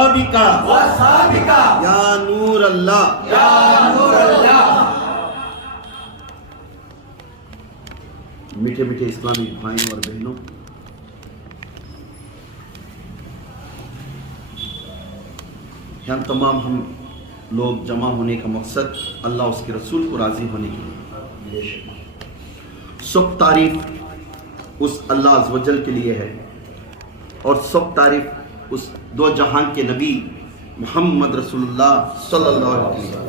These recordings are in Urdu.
یا نور اللہ، یا نور اللہ۔ میٹھے میٹھے اسلامی بھائیوں اور بہنوں، یہاں تمام ہم لوگ جمع ہونے کا مقصد اللہ اس کے رسول کو راضی ہونے کے لیے، سب تعریف اس اللہ عز و جل کے لیے ہے، اور سب تعریف اس دو جہان کے نبی محمد رسول اللہ صلی اللہ علیہ وسلم۔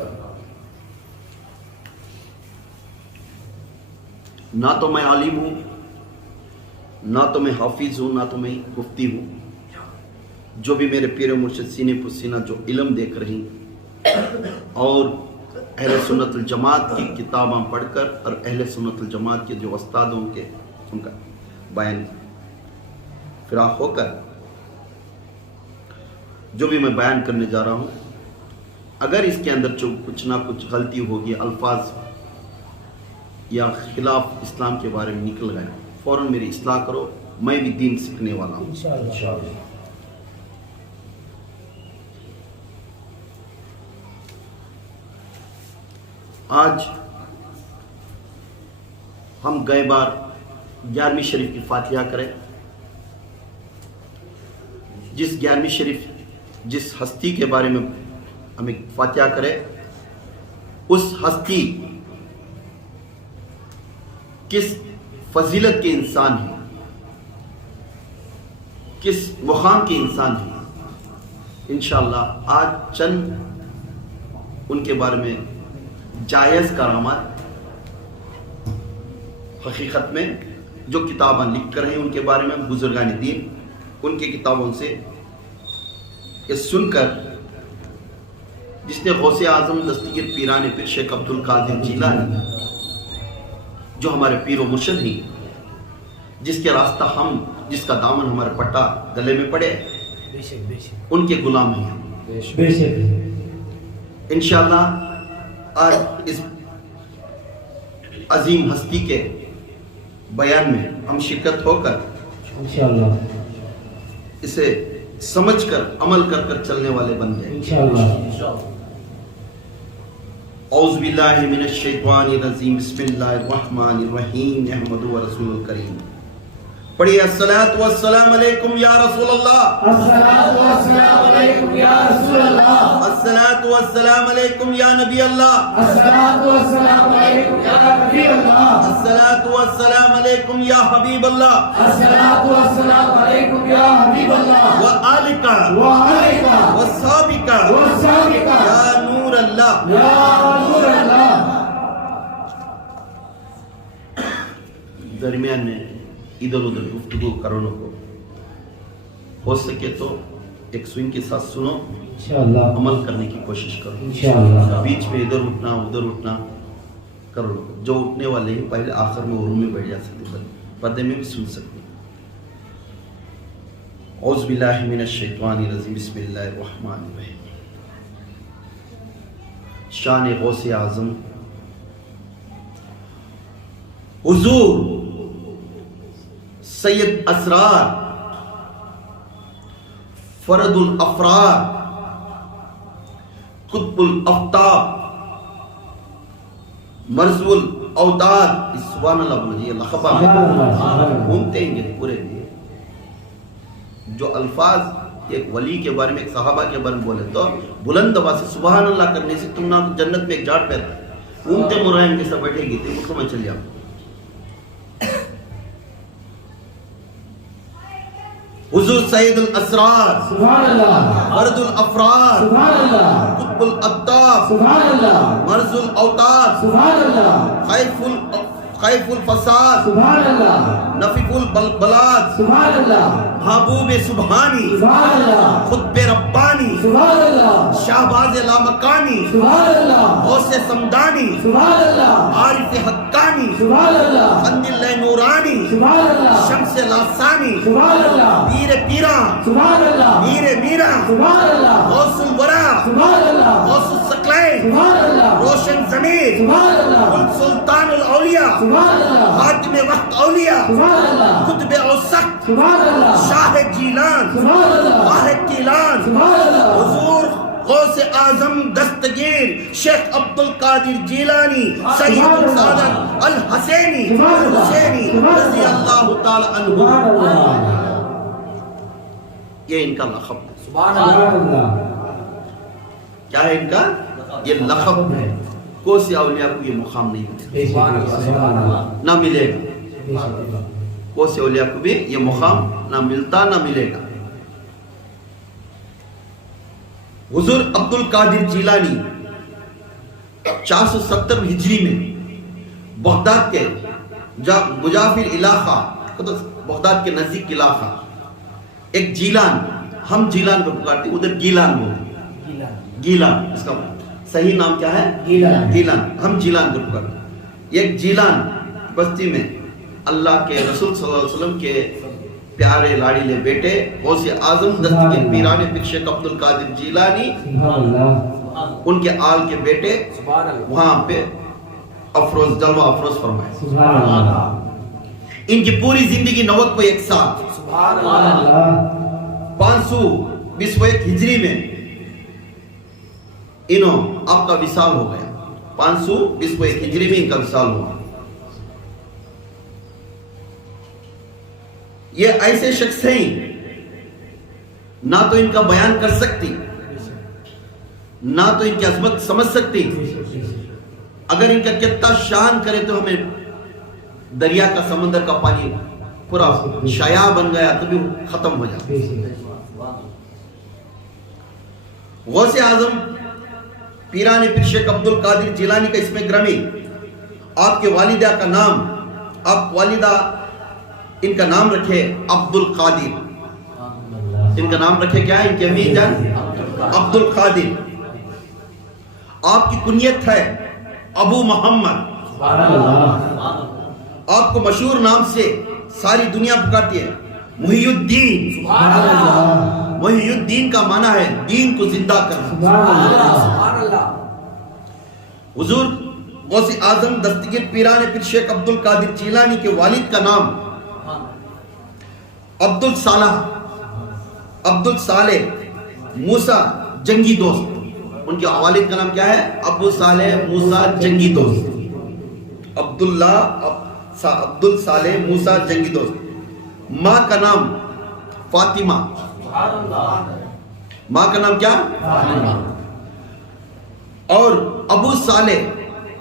نہ تو میں عالم ہوں، نہ تو میں حافظ ہوں، نہ تو میں مفتی ہوں۔ جو بھی میرے پیر و مرشد سینے پر سینہ جو علم دیکھ رہی اور اہل سنت الجماعت کی کتاباں پڑھ کر اور اہل سنت الجماعت کے جو استادوں کے ان کا بیان فراق ہو کر جو بھی میں بیان کرنے جا رہا ہوں، اگر اس کے اندر جو کچھ نہ کچھ غلطی ہوگی، الفاظ یا خلاف اسلام کے بارے میں نکل گئے، فوراً میری اصلاح کرو، میں بھی دین سیکھنے والا ہوں انشاءاللہ۔ آج ہم گئے بار 11ویں شریف کی فاتحہ کریں۔ جس 11ویں شریف جس ہستی کے بارے میں ہمیں فاتحہ کرے، اس ہستی کس فضیلت کے انسان ہے، کس مقام کے انسان ہے، انشاءاللہ آج چند ان کے بارے میں جائز کرامات حقیقت میں جو کتابیں لکھ کر ہیں ان کے بارے میں بزرگان دین ان کی کتابوں سے یہ سن کر، جس نے غوث اعظم دستگیر پیران پیر شیخ عبد القادر جیلانی جو ہمارے پیر و مرشد ہیں، جس کے راستہ ہم، جس کا دامن ہمارے پٹا گلے میں پڑے، ان کے غلام ہیں انشاءاللہ۔ آج اس عظیم ہستی کے بیان میں ہم شرکت ہو کر انشاءاللہ اسے سمجھ کر عمل کر کر چلنے والے بن گئے انشاءاللہ۔ اعوذ باللہ من الشیطان الرجیم، بسم اللہ الرحمن الرحیم، احمد و رسول الکریم۔ پڑھیے الصلاۃ والسلام علیکم یا رسول اللہ، الصلاۃ والسلام علیکم یا رسول اللہ، الصلاۃ والسلام علیکم یا نبی اللہ، الصلاۃ والسلام علیکم یا نبی اللہ، الصلاۃ والسلام علیکم یا حبیب اللہ، الصلاۃ والسلام علیکم یا حبیب اللہ، وآلک وعلیک وصحبک وصحبک یا نور اللہ۔ یا نور اللہ۔ درمیان میں ادھر ادھر گفتگو کرنے کو ہو سکے تو ایک سوئنگ کے ساتھ سنو، انشاءاللہ عمل کرنے کی کوشش کرو، انشاءاللہ۔ بیچ میں ادھر اٹھنا کرو لو، جو اٹھنے والے ہیں پہلے آخر میں وہ روم میں بیٹھ جا سکتے، پردے میں بھی سن سکتے۔ اعوذ باللہ من الشیطان الرجیم، بسم اللہ الرحمن الرحیم۔ شان غوث اعظم حضور سید اسرار، فرد الافراد، قطب الافتاب، مرزو الاوداد، سبحان اللہ بولے یہ لقب گھومتے ہیں یہ پورے دیے۔ جو الفاظ ایک ولی کے بارے میں، ایک صحابہ کے بارے میں بولے تو بلند آواز سے سبحان اللہ کرنے سے تم نہ جنت میں ایک جھاڑ پیدا گھومتے مرائم کے ساتھ بیٹھے گی تھے، مکہ میں چل جاؤ۔ حضور سید الاسرار، سبحان اللہ، فرد الافراد، سبحان اللہ، قطب الاقطاب، سبحان اللہ، مرز الاوتاد، سبحان اللہ، خیف الفساد، سبحان اللہ، نفیف البلاد، سبحان اللہ، محبوب سبحانی، سبحان اللہ، خطب ربانی، سبحان اللہ، شہباز لامکانی، سبحان اللہ، غوث سمدانی، سبحان اللہ، عارف حقانی، سبحان اللہ، قندیل نورانی، سبحان اللہ، شمس لاسانی، سبحان اللہ، پیر پیران، سبحان اللہ، میر میران، سبحان اللہ، غوث الورا، سبحان اللہ، غوث الثقلین، سبحان اللہ، روشن ضمیر، سبحان اللہ، قل سلطان الاولیاء، سبحان اللہ، خاتم وقت اولیاء، سبحان اللہ، قطب اوسط، سبحان اللہ، شاہ جیلان، سبحان اللہ، واحد کیلان، سبحان اللہ، غوث اعظم دستگیر شیخ عبد القادر جیلانی سید السادات الحسینی الحسینی رضی اللہ تعالی عنہ، یہ ان کا لقب ہے۔ سبحان اللہ، کیا ہے ان کا؟ یہ لقب ہے۔ کوئی سے اولیاء کو یہ مقام نہیں ملے، نہ ملے گا۔ کوئی سے اولیاء کو بھی یہ مقام نہ ملتا نہ ملے گا۔ حضور عبد القادر جیلانی 470 ہجری میں بغداد کے مجافر علاقہ، بغداد کے نزدیک علاقہ ایک جیلان، ہم جیلان کو پکارتے ہیں، ادھر گیلان بولتے ہیں، گیلان، اس کا صحیح نام کیا ہے؟ گیلان، ہم جیلان کو پکارتے ہیں۔ ایک جیلان بستی میں اللہ کے رسول صلی اللہ علیہ وسلم کے پیارے لاڑیلے بیٹے غوث اعظم دستگیر پیران پیر شیخ عبد القادر جیلانی، ان کے آل کے بیٹے وہاں پہ افروز جلوہ افروز فرمائے۔ ان کی پوری زندگی 91 سال 521 ہجری میں آپ کا وصال ہو گیا۔ 521 ہجری میں ان کا وصال ہوا۔ یہ ایسے شخص ہیں نہ تو ان کا بیان کر سکتی، نہ تو ان کی عظمت سمجھ سکتی۔ اگر ان کا کتنا شان کرے تو ہمیں دریا کا سمندر کا پانی پورا شایا بن گیا تو بھی ختم ہو جاتا۔ غوث اعظم پیران پیر شیخ عبد القادر جیلانی کا اسم گرامی، آپ کے والدہ کا نام، آپ والدہ ان کا نام رکھے عبد القادر، ان کا نام رکھے کیا ہے؟ ان کی امی جان عبد القادر۔ آپ کی کنیت ہے ابو محمد، آپ کو مشہور نام سے ساری دنیا پکارتی ہے محی الدین۔ محی الدین کا معنی ہے دین کو زندہ کرنا۔ حضور غوث اعظم دستگیر پیران پیر شیخ عبد القادر جیلانی کے والد کا نام عبد الصالح موسیٰ جنگی دوست، ان کے والد کا نام کیا ہے؟ ابو صالح موسیٰ جنگی دوست، عبد الصالح موسیٰ جنگی دوست۔ ماں کا نام فاطمہ، ماں کا نام کیا؟ اور ابو صالح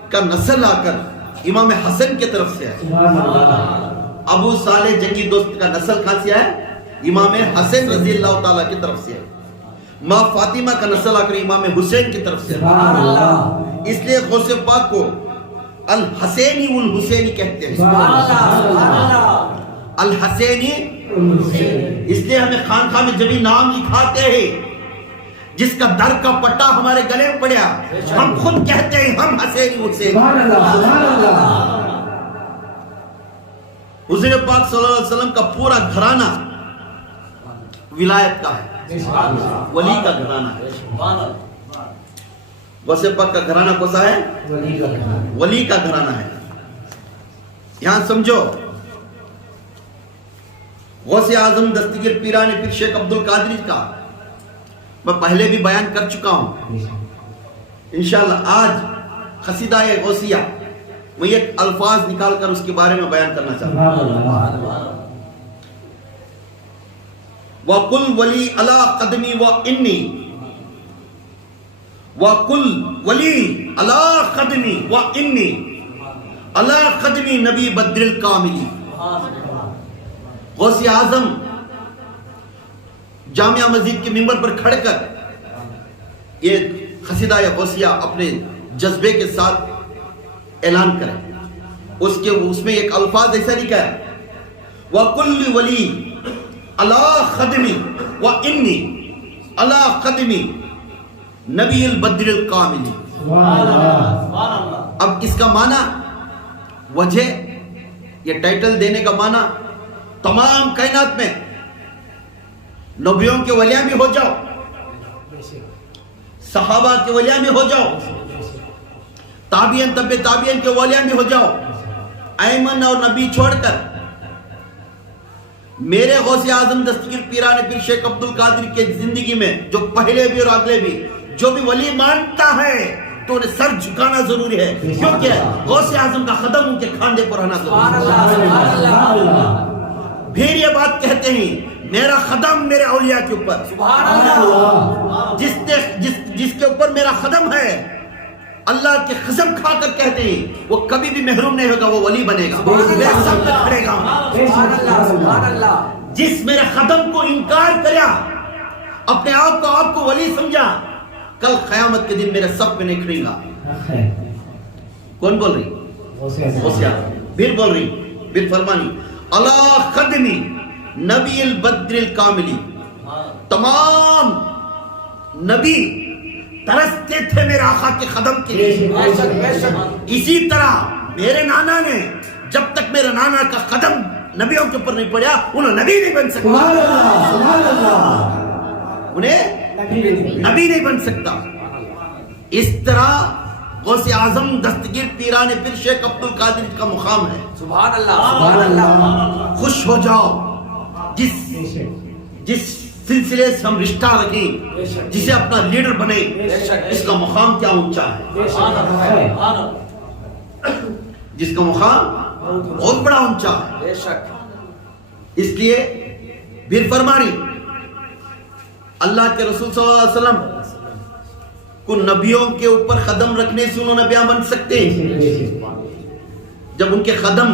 کا نسل آ کر امام حسن کی طرف سے ہے۔ ابو صالح جنگی دوست کا نسل کہاں سے ہے؟ امام حسن رضی اللہ تعالیٰ کی طرف سے ہے۔ ماں فاطمہ کا نسل آ کر امام حسین کی طرف سے ہے۔ اس لیے غوث پاک کو الحسینی والحسینی کہتے ہیں۔ الحسینی، اس لیے ہمیں خانقاہ میں جب نام لکھاتے ہیں جس کا در کا پٹا ہمارے گلے پڑیا، ہم خود کہتے ہیں ہم حسینی حسینی۔ حضور پاک صلی اللہ علیہ وسلم کا پورا گھرانہ ولایت کا ہے، ولی کا گھرانہ ہے۔ غوث پاک کا گھرانہ کیسا ہے؟ ولی کا گھرانہ ہے۔ یہاں سمجھو، غوث اعظم دستگیر پیران پیر شیخ عبد القادر کا میں پہلے بھی بیان کر چکا ہوں۔ انشاءاللہ آج قصیدہ غوثیہ میں ایک الفاظ نکال کر اس کے بارے میں بیان کرنا چاہتا ہوں۔ وَقُلْ وَلِي عَلَىٰ قَدْمِي وَإِنِّي، وَقُلْ وَلِي عَلَىٰ قَدْمِي وَإِنِّي عَلَىٰ قَدْمِي نبی بدر الکاملی۔ غوث اعظم جامعہ مسجد کے ممبر پر کھڑ کر یہ قصیدہ غوثیہ اپنے جذبے کے ساتھ اعلان کریں۔ اس میں ایک الفاظ ایسا لکھا ہے وَقُلْ وَلِي عَلَىٰ خَدْمِي وَإِنِّي عَلَىٰ قَدْمِي نبی البدر الکاملی۔ اب اس کا معنی، وجہ، یہ ٹائٹل دینے کا معنی، تمام کائنات میں نبیوں کے ولیاں بھی ہو جاؤ، صحابہ کے ولیاں بھی ہو جاؤ، تابعین تبع تابعین کے ولیاں بھی ہو جاؤ، ایمن اور نبی چھوڑ کر میرے غوث اعظم دستگیر پیران پیر شیخ عبد القادر کے زندگی میں جو پہلے بھی اور اگلے بھی جو بھی ولی مانتا ہے تو انہیں سر جھکانا ضروری ہے، کیونکہ غوث اعظم کا قدم ان کے کھاندے پر رہنا ضروری ہے۔ پھر یہ بات کہتے ہیں میرا قدم میرے اولیاء کے اوپر، جس کے اوپر میرا قدم ہے اللہ کے قسم کھا کر کہتے ہیں وہ کبھی بھی محروم نہیں ہوگا، وہ ولی بنے گا، میرے سامنے کھڑے گا۔ جس میرے قدم کو انکار کریا، اپنے آپ کو ولی سمجھا، کل قیامت کے دن میرے سب میں نہیں کھڑے گا۔ کون بول رہی؟ غوث اعظم۔ پھر بول رہی، پھر فرمانی اللہ خدمی نبی البدر الکاملی، تمام نبی ترستے تھے میرے آقا کے قدم کے لیے۔ اسی طرح میرے نانا نے، جب تک میرے نانا کا قدم نبیوں کے اوپر نہیں پڑیا انہیں نبی نہیں بن سکتا، انہیں نبی نہیں بن سکتا۔ اس طرح غوث اعظم دستگیر پیران پیر شیخ عبد القادر کا مقام ہے۔ سبحان اللہ۔ خوش ہو جاؤ جس سلسلے سے ہم رشتہ رکھیں، جسے اپنا لیڈر بنے، اس کا مقام کیا اونچا ہے، جس کا مقام بہت بڑا اونچا ہے۔ اس لیے پھر فرمانی اللہ کے رسول صلی اللہ علیہ وسلم کو نبیوں کے اوپر قدم رکھنے سے انہوں نبیاں بن سکتے ہیں، جب ان کے قدم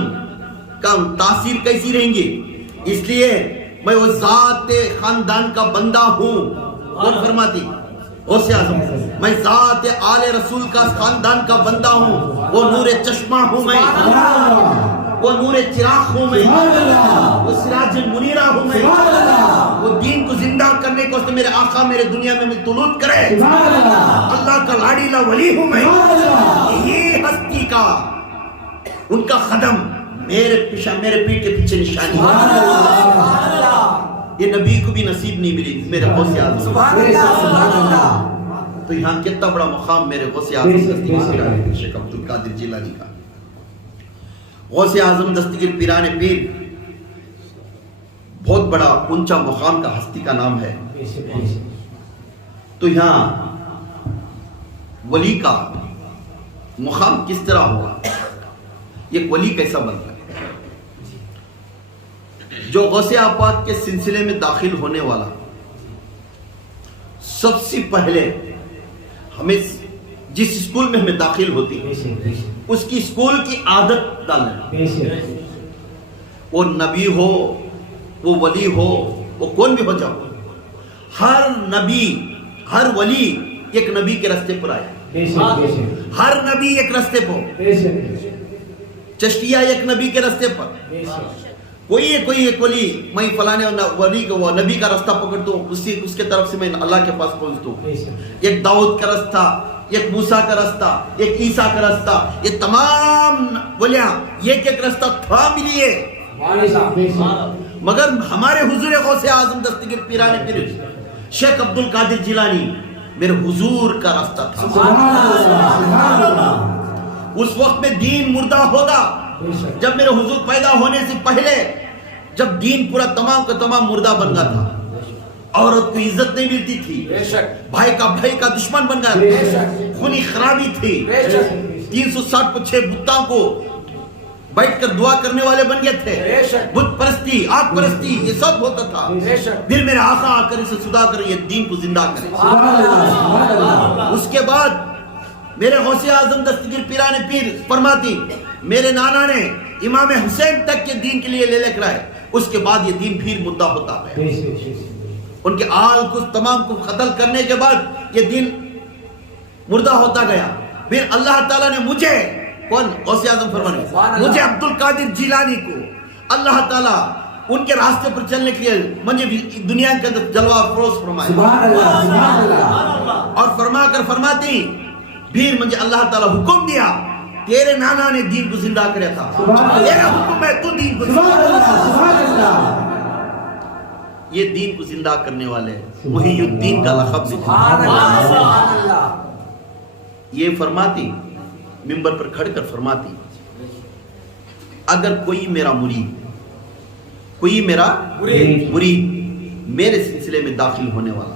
کا تاثیر کیسی رہیں گے۔ اس لیے میں وہ ذات خاندان کا بندہ ہوں، کون فرماتی؟ غوث اعظم۔ میں ذات آل رسول کا خاندان کا بندہ ہوں، وہ نور چشمہ ہوں میں، وہ نور چراغ ہوں میں، وہ سراج منیرہ ہوں میں، وہ دین کو زندہ کرنے کو میرے آقا میرے دنیا میں طلوع کرے، اللہ کا لاڈیلا ولی ہوں میں۔ یہ ہستی کا ان کا قدم میرے پیٹ کے پیچھے نشانی ہے۔ یہ نبی کو بھی نصیب نہیں ملی میرے غوث اعظم۔ تو یہاں کتنا بڑا مقام میرے غوث اعظم شیخ عبد القادر جیلانی کا۔ غوث اعظم دستگیر پیران پیر بہت بڑا اونچا مقام کا ہستی کا نام ہے۔ تو یہاں ولی کا مقام کس طرح ہوگا، یہ ولی کیسا بنتا ہے؟ جو غوث آباد کے سلسلے میں داخل ہونے والا سب سے پہلے ہمیں جس اسکول میں ہمیں داخل ہوتی اس کی اسکول کی عادت ڈالنا، وہ نبی ہو، وہ ولی ہو، وہ کون بھی ہو جاؤ، ہر نبی ہر ولی ایک نبی کے راستے پر آیا، ہر نبی ایک راستے پر، چشتیہ ایک نبی کے راستے پر، کوئی ایک ولی میں فلانے ولی کو وہ نبی کا راستہ پکڑتا ہوں، اس کے طرف سے میں اللہ کے پاس پہنچتا ہوں، ایک داؤد کا راستہ، ایک موسیٰ کا راستہ، ایک عیسیٰ کا راستہ، یہ تمام ولیاں ایک راستہ تھا ملیے، مگر ہمارے حضور غوث اعظم دستگیر پیران پیر شیخ عبد القادر جیلانی میرے حضور کا راستہ تھا۔ اس وقت میں دین مردہ ہوگا، جب میرے حضور پیدا ہونے سے پہلے جب دین پورا تمام کا تمام مردہ بن گیا تھا، عورت کو عزت نہیں ملتی تھی، بھائی کا دشمن بن گیا، خونی خرابی تھی، 360 کو 6 بتوں کو بیٹھ کر دعا کرنے والے بن گئے تھے، بت پرستی، آگ پرستی، یہ سب ہوتا تھا۔ پھر میرے آقا آ کر اسے صدا کر یہ دین کو زندہ کرے۔ اس کے بعد میرے غوث اعظم دستگیر پیران پیر فرماتی میرے نانا نے امام حسین تک کے دین کے لیے لے کر آئے، اس کے بعد یہ دین پھر مردہ ہوتا گیا، ان کے آل کو تمام کو قتل کرنے کے بعد یہ دین مردہ ہوتا گیا۔ پھر اللہ تعالیٰ نے مجھے، کون؟ غوث اعظم فرمانے، مجھے عبد القادر جیلانی کو اللہ تعالیٰ ان کے راستے پر چلنے کے لیے مجھے دنیا کے اندر جلوہ افروز فرمایا، اور فرما کر فرماتی پھر مجھے اللہ تعالیٰ حکم دیا تیرے نانا نے دین کو زندہ کریا تھا، تیرا حکم ہے تو دین کو زندہ، یہ دین کو زندہ کرنے والے محی الدین کا لقب دیا۔ یہ فرماتی منبر پر کھڑ کر فرماتی اگر کوئی میرا مرید، کوئی میرا مرید میرے سلسلے میں داخل ہونے والا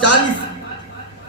40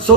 100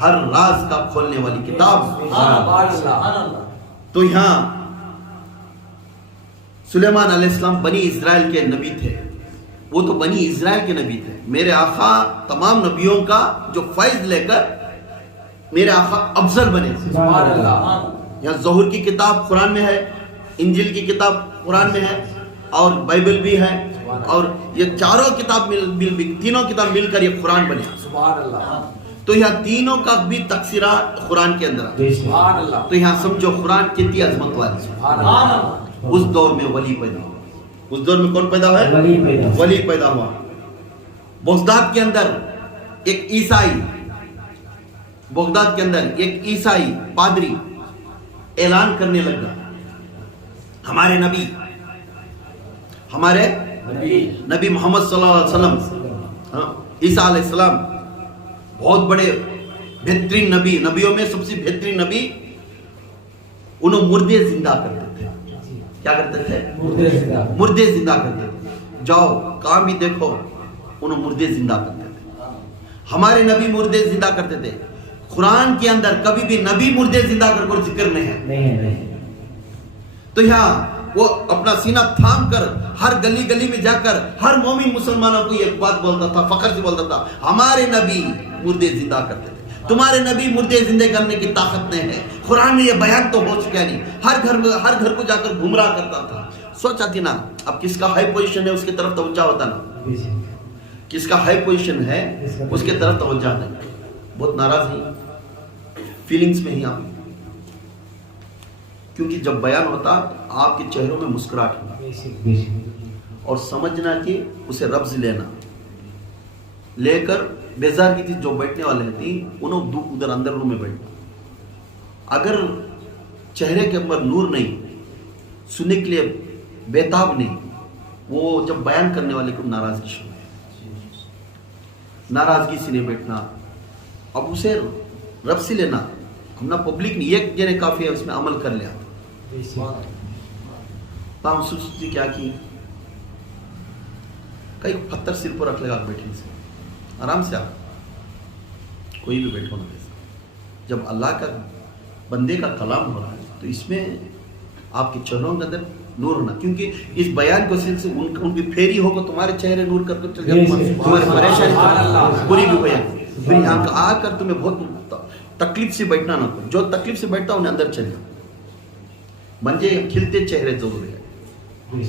ہر راز کا کھولنے والی کتاب. سبحان اللہ. تو یہاں سلیمان علیہ السلام بنی اسرائیل کے نبی تھے. وہ تو بنی اسرائیل کے نبی تھے. میرے آقا تمام نبیوں کا جو فیض لے کر میرے آقا افضل بنے. سبحان اللہ. یہاں ظہور کی کتاب قرآن میں ہے, انجیل کی کتاب قرآن میں ہے, اور بائبل بھی ہے, اور یہ چاروں کتاب تینوں کتاب مل کر یہ قرآن بنے. سبحان اللہ. تو یہاں تینوں کا بھی تقصیرہ قرآن کے اندر ہے. سبحان اللہ. تو یہاں سمجھو قرآن کتنی عظمت والی. سبحان اللہ. اس دور میں ولی پیدا ہوا. اس دور میں کون پیدا ہوا ہے؟ ولی پیدا ہوا. بغداد کے اندر ایک عیسائی پادری اعلان کرنے لگا, ہمارے نبی محمد صلی اللہ علیہ وسلم, عیسیٰ علیہ السلام بہت بڑے بہترین نبی, نبیوں میں سب سے بہترین نبی. انہوں مردے زندہ کرتے تھے. کیا کرتے تھے؟ مردے زندہ کرتے تھے. جاؤ کام بھی دیکھو, انہوں مردے زندہ کرتے تھے. ہمارے نبی مردے زندہ کرتے تھے. قرآن کے اندر کبھی بھی نبی مردے زندہ کر کوئی ذکر نہیں ہے. تو یہاں وہ اپنا سینہ تھام کر ہر گلی گلی میں جا کر ہر مومن مسلمانوں کو یہ بات بولتا تھا, فخر سے بولتا تھا, ہمارے نبی مردے زندہ کرتے تھے, تمہارے نبی مردے زندہ کرنے کی طاقت نہیں ہے. قرآن میں یہ بیان تو ہو چکا نہیں. ہر گھر کو جا کر گمراہ کرتا تھا. سوچا تھی نا, اب کس کا ہائی پوزیشن ہے اس کی طرف توجہ ہوتا نا, کس کا ہائی پوزیشن ہے اس کی طرف توجہ نہیں. بہت ناراض ہیں, فیلنگز میں ہی آپ, کیونکہ جب بیان ہوتا آپ کے چہروں میں مسکراہٹ ہونا اور سمجھنا کہ اسے ربز لینا لے کر بیزار کی تھی. جو بیٹھنے والے تھیں انہوں ادھر اندر روم میں بیٹھنا. اگر چہرے کے اوپر نور نہیں, سننے کے لیے بیتاب نہیں, وہ جب بیان کرنے والے کو ناراضگی شروع ہے, ناراضگی سے نہیں بیٹھنا. اب اسے رب سے لینا, ہم نہ پبلک نہیں, ایک جنے کافی ہے اس میں عمل کر لیا. ہم سوچتی کیا کی, کئی پتھر سر پر رکھ لگا بیٹھنے سے, آرام سے آپ کوئی بھی بیٹھو نہ. جب اللہ کا بندے کا کلام ہو رہا ہے تو اس میں آپ کے چہروں کے اندر نور ہونا, کیونکہ اس بیان کو صرف ان کی پھیری ہو کو تمہارے چہرے نور کر چل جائے, تمہاری پریشانی پوری بھی بیان. پھر یہاں آ کر تمہیں بہت تکلیف سے بیٹھنا نہ پڑے. جو تکلیف سے بیٹھتا انہیں اندر چلے بن جائے کھلتے چہرے ضرور ہے.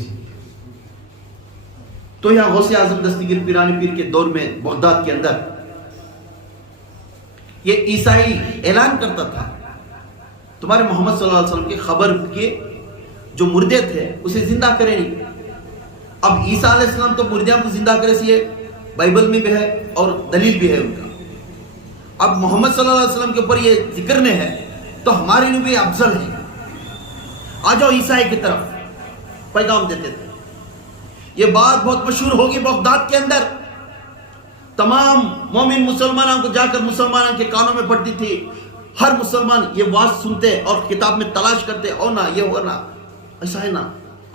تو یہاں غوث اعظم دستگیر پیرانی پیر کے دور میں بغداد کے اندر یہ عیسائی اعلان کرتا تھا, تمہارے محمد صلی اللہ علیہ وسلم کی خبر کے جو مردے تھے اسے زندہ کرے نہیں. اب عیسیٰ علیہ السلام تو مردیاں کو زندہ کرے سے بائبل میں بھی ہے اور دلیل بھی ہے ان کا. اب محمد صلی اللہ علیہ وسلم کے اوپر یہ ذکر نہیں ہے تو ہمارے نبی افضل ہے, آ جاؤ عیسائی کی طرف پیغام دیتے تھے. یہ بات بہت مشہور ہوگی بغداد کے اندر. تمام مومن مسلمانوں کو جا کر مسلمانوں کے کانوں میں پڑتی تھی. ہر مسلمان یہ بات سنتے اور کتاب میں تلاش کرتے, ہو نا یہ ہونا ایسا ہے نا,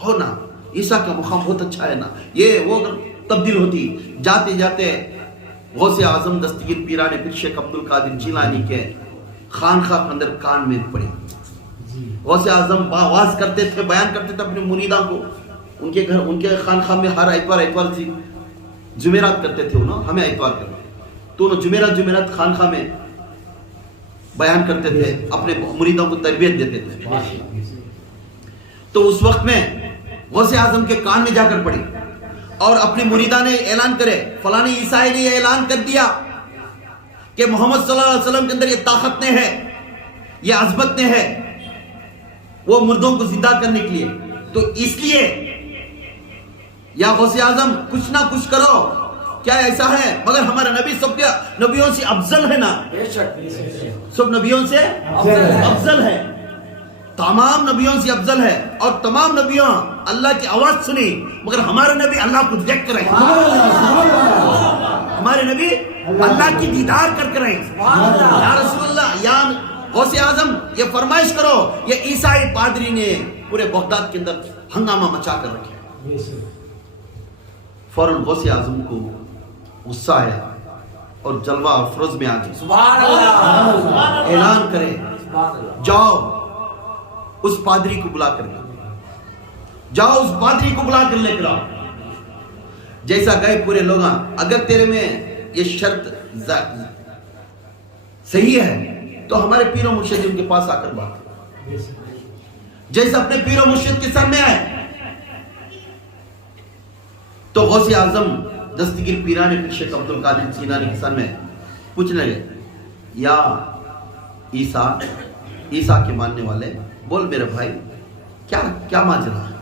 ہو نا عیسیٰ کا مقام بہت اچھا ہے نا, یہ وہ تبدیل ہوتی. جاتے جاتے غوث اعظم دستگیر پیرانی پیر شیخ عبد القادر جیلانی کے خانقاہ کے اندر کان میں پڑی. غوث اعظم آواز کرتے تھے, بیان کرتے تھے اپنے مریداں کو. ان کے گھر, ان کے خانقاہ میں ہر اتوار سے جمعرات کرتے تھے, انہوں ہمیں اتوار کرنا, تو انہوں جمعرات خانقاہ میں بیان کرتے تھے, اپنے مریدوں کو تربیت دیتے تھے. تو اس وقت میں غوث اعظم کے کان میں جا کر پڑی اور اپنے مریدہ نے اعلان کرے, فلانی عیسائی نے یہ اعلان کر دیا کہ محمد صلی اللہ علیہ وسلم کے اندر یہ طاقت نہیں ہے, یہ عظمت نہیں ہے وہ مردوں کو زندہ کرنے کے لیے. تو اس لیے یا غوث اعظم کچھ نہ کچھ کرو, کیا ایسا ہے مگر ہمارا نبی سب نبیوں سے افضل ہے نا, سب نبیوں سے افضل ہے, تمام نبیوں سے افضل ہے, اور تمام نبیوں اللہ کی آواز سنی مگر ہمارے نبی اللہ کو دیکھ کر رہے, ہمارے نبی اللہ کی دیدار کر رہے. یا رسول اللہ, یا غوث اعظم یہ فرمائش کرو. یہ عیسائی پادری نے پورے بغداد کے اندر ہنگامہ مچا کر رکھا. فوراً غوث اعظم کو غصہ آیا اور جلوہ اور فروز میں آ گئے. سبحان اللہ. اعلان کرے سبحان اللہ. جاؤ اس پادری کو بلا کر جاؤ اس پادری کو بلا کر لے کر آؤ. جیسا گئے پورے لوگ. اگر تیرے میں یہ شرط صحیح ہے تو ہمارے پیر و مرشد ان کے پاس آ کر بات کرو. جیسا اپنے پیر و مرشد کے سامنے آئے تو غوث اعظم دستگیر پیران پیر شیخ عبد القادر جیلانی کے سامنے پوچھنے لگے یا عیسیٰ کے ماننے والے بول میرے بھائی کیا ماجرا ہے.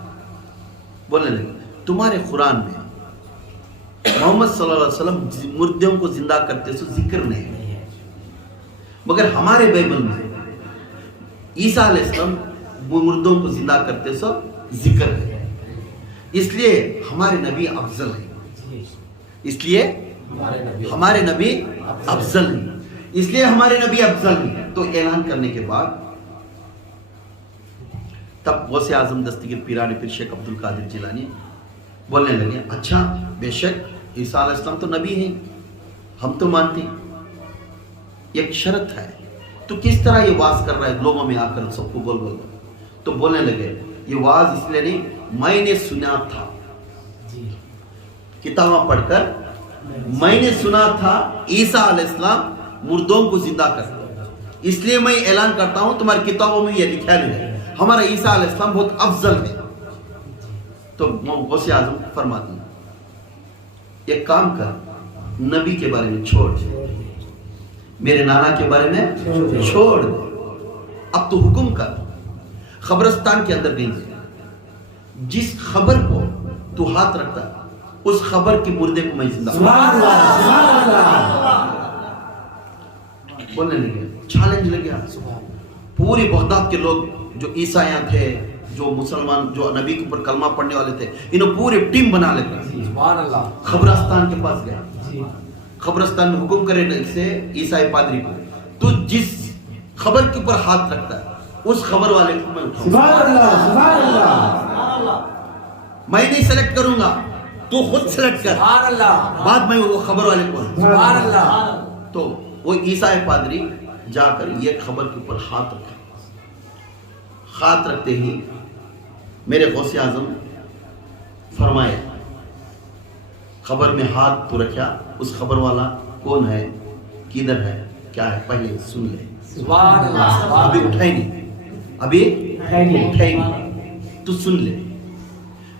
بولنے لگے تمہارے قرآن میں محمد صلی اللہ علیہ وسلم مردوں کو زندہ کرتے سو ذکر نہیں ہے، مگر ہمارے بائبل میں عیسیٰ علیہ السلام مردوں کو زندہ کرتے سو ذکر ہے. اس لیے ہمارے نبی افضل ہے. اس لیے ہمارے نبی افضل ہے. اس لیے ہمارے نبی افضل ہے. تو اعلان کرنے کے بعد تب غوث اعظم دستگیر پیران پیر شیخ عبد القادر جیلانی بولنے لگے اچھا بے شک عیسیٰ علیہ السلام تو نبی ہیں، ہم تو مانتے. ایک شرط ہے تو کس طرح یہ واز کر رہا ہے لوگوں میں آ کر سب کو بول. تو بولنے لگے یہ واز اس لیے نہیں، میں نے سنا تھا کتابیں پڑھ کر، میں نے سنا تھا عیسیٰ علیہ السلام مردوں کو زندہ کرتا، اس لیے میں اعلان کرتا ہوں تمہاری کتابوں میں یہ لکھا نہیں ہے ہمارا عیسیٰ علیہ السلام بہت افضل ہے. تو غوث اعظم فرماتے ہیں ایک کام کر، نبی کے بارے میں چھوڑ، میرے نانا کے بارے میں چھوڑ دے، اب تو حکم کر. قبرستان کے اندر گئی، جس خبر کو تو ہاتھ رکھتا اس خبر کے مردے کو میں زندہ بولنے لگے. چیلنج لگیا. پوری بغداد کے لوگ جو عیسائیاں تھے، جو مسلمان، جو نبی کے اوپر کلمہ پڑھنے والے تھے، انہوں پورے ٹیم بنا لیتے. قبرستان کے پاس گیا، قبرستان میں حکم کرے سے عیسائی پادری کو تو جس خبر کے اوپر ہاتھ رکھتا ہے اس خبر والے کو میں اٹھاؤں. میں نہیں سلیکٹ کروں گا، تو خود سلیکٹ کر، بعد میں وہ خبر والے کو. تو وہ عیسائی پادری جا کر یہ خبر کے اوپر ہاتھ رکھا. ہاتھ رکھتے ہی میرے غوث اعظم فرمائے خبر میں ہاتھ تو رکھا، اس خبر والا کون ہے، کدھر ہے، کیا ہے، پہلے سن لے. ابھی اٹھائی نہیں، ابھی اٹھائی نہیں، تو سن لے.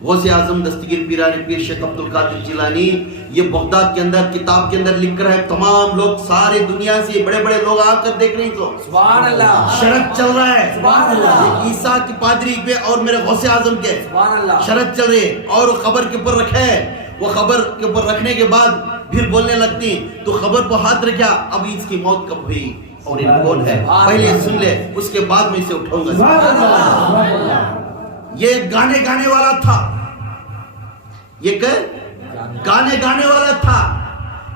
غوث اعظم دستگیر پیران پیر شیخ عبد القادر جیلانی یہ بغداد کے اندر کتاب کے اندر لکھ کر ہے، تمام لوگ سارے دنیا سے بڑے بڑے لوگ آ کر دیکھ رہے. تو سبحان اللہ، شرط چل رہا ہے سبحان اللہ، عیسیٰ کی پادری پہ اور میرے غوث اعظم کے سبحان اللہ، شرط چل رہی ہے. اور وہ خبر کے اوپر رکھے، وہ خبر کے اوپر رکھنے کے بعد پھر بولنے لگتی تو خبر کو ہاتھ رکھا. اب اس کی موت کب ہوئی اور یہ کون ہے پہلے سن لے، اس کے بعد میں اسے اٹھاؤں گا. یہ گانے والا تھا، یہ گانے والا تھا.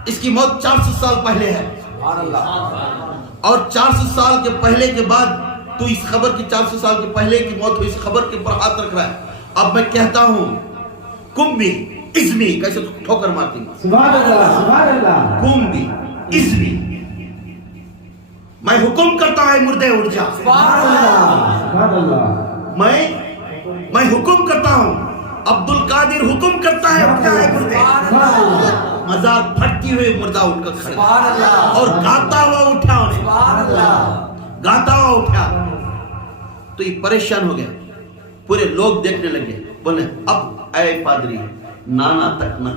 اس کی موت 400 سال پہلے ہے، اور 400 سال کے پہلے کے بعد تو اس خبر کی 400 سال کے پہلے کی موت ہوئی، اس خبر کے اوپر ہاتھ رکھ رہا ہے. اب میں کہتا ہوں کمبی ازمی، کیسے ٹھوکر مارتی، کمبی ازمی، میں حکم کرتا ہے مردے اٹھ جا. میں حکم کرتا ہوں، عبد القادر حکم کرتا ہے اٹھ جائے مردے. مزار پھٹتی ہوئے مردہ اٹھ کر کھڑا اور گاتا ہوا اٹھا، گاتا ہوا اٹھا. تو یہ پریشان ہو گیا، پورے لوگ دیکھنے لگے، بولے اب اے پادری نانا تک نہ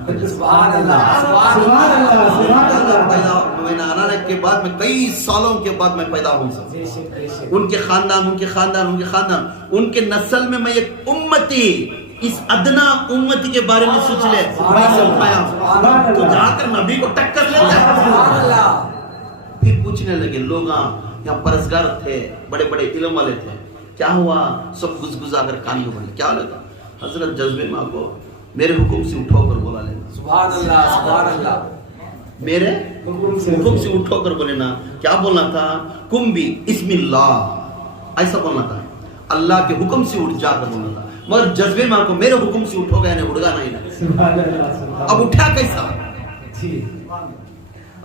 میں نانا کے بعد میں کئی سالوں کے بعد میں پیدا ہوں سب. ان کے خاندان ان کے نسل میں میں ایک امتی، اس ادنا امتی کے بارے میں سوچ لے، میں سے اٹھایا تو جا کر نبی کو ٹکر لیتا ہے. پھر پوچھنے لگے لوگ، یہاں پرزگار تھے، بڑے بڑے علم والے تھے، کیا ہوا؟ سب گزگزا کر کان میں بولے، کیا ہوتا؟ حضرت جذبے ماں کو میرے حکم سے اٹھو کر بولا لینا. سبحان اللہ، سبحان اللہ، میرے حکم سے اٹھو کر بولے نا. کیا بولنا تھا؟ کم بھی اسم اللہ، ایسا بولنا تھا، اللہ کے حکم سے اٹھ جا کر بولنا تھا. مگر جذبے ماں کو میرے حکم سے اٹھو گیا، اٹھ گا نہیں. اب اٹھا کیسا؟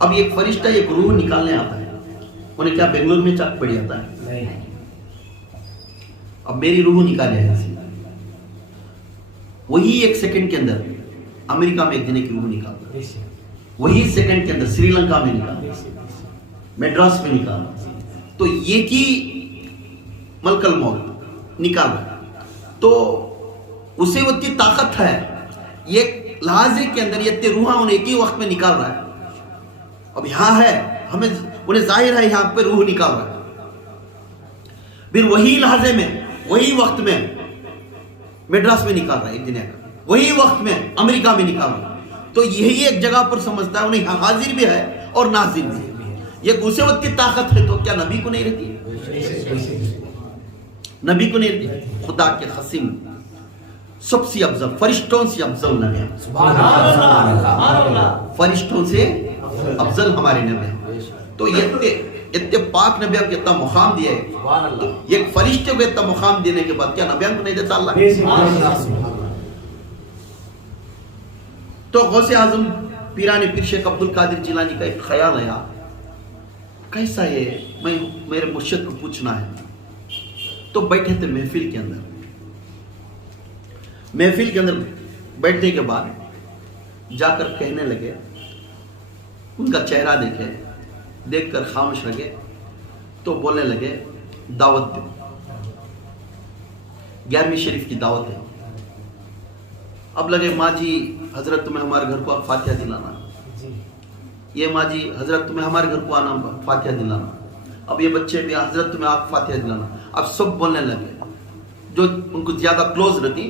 اب ایک فرشتہ ایک روح نکالنے آتا ہے، انہیں کیا بنگلور میں چاک پڑی آتا ہے؟ نہیں. اب میری روح نکالے ایسی، وہی ایک سیکنڈ کے اندر امریکہ میں ایک جنے کی روح نکالتا ہے، وہی سیکنڈ کے اندر سری لنکا میں نکالتا ہے، میڈراس میں نکالتا ہے. تو یہ کی ملک الموت نکال رہا ہے، تو اسے وہ اتنی طاقت ہے، یہ لحاظے کے اندر یہ اتنی روحاں انہیں ایک ہی وقت میں نکال رہا ہے. اب یہاں ہے ہمیں انہیں ظاہر ہے یہاں پہ روح نکال رہا ہے، پھر وہی لحاظے میں وہی وقت میں میڈراس میں نکال رہا ہے ایک جنے کا، وہی وقت میں امریکہ میں نکال رہا ہے. تو یہی ایک جگہ پر سمجھتا ہے انہیں یہاں حاضر بھی ہے اور ناظر بھی ہے. یہ اسے وقت کی طاقت ہے تو کیا نبی کو نہیں رہتی؟ نبی کو نہیں رہتی؟ خدا کے قسم سب سے افضل، فرشتوں سے افضل نبی ہیں. سبحان اللہ سبحان اللہ. فرشتوں سے افضل ہمارے نبی ہیں. تو یہ اتنے پاک نبی کو اتنا مقام دیا ہے، سبحان اللہ. تو ایک فرشتے کو اتنا مقام دینے کے بعد کیا نبیوں کو نہیں دیتا اللہ؟ سبحان اللہ سبحان اللہ. تو غوث اعظم پیران پیر شیخ عبد القادر جیلانی کا ایک خیال آیا، کیسا یہ میں میرے مرشد کو پوچھنا ہے. تو بیٹھے تھے محفل کے اندر، محفل کے اندر بیٹھنے کے بعد جا کر کہنے لگے، ان کا چہرہ دیکھے، دیکھ کر خاموش رہے، تو بولنے لگے دعوت دو، 11ویں شریف کی دعوت ہے. اب لگے ماں جی حضرت تمہیں ہمارے گھر کو فاتحہ دلانا، یہ ماں جی حضرت تمہیں ہمارے گھر کو آنا فاتحہ دلانا، اب یہ بچے بھی حضرت تمہیں آپ فاتحہ دلانا. اب سب بولنے لگے، جو ان کو زیادہ کلوز رہتی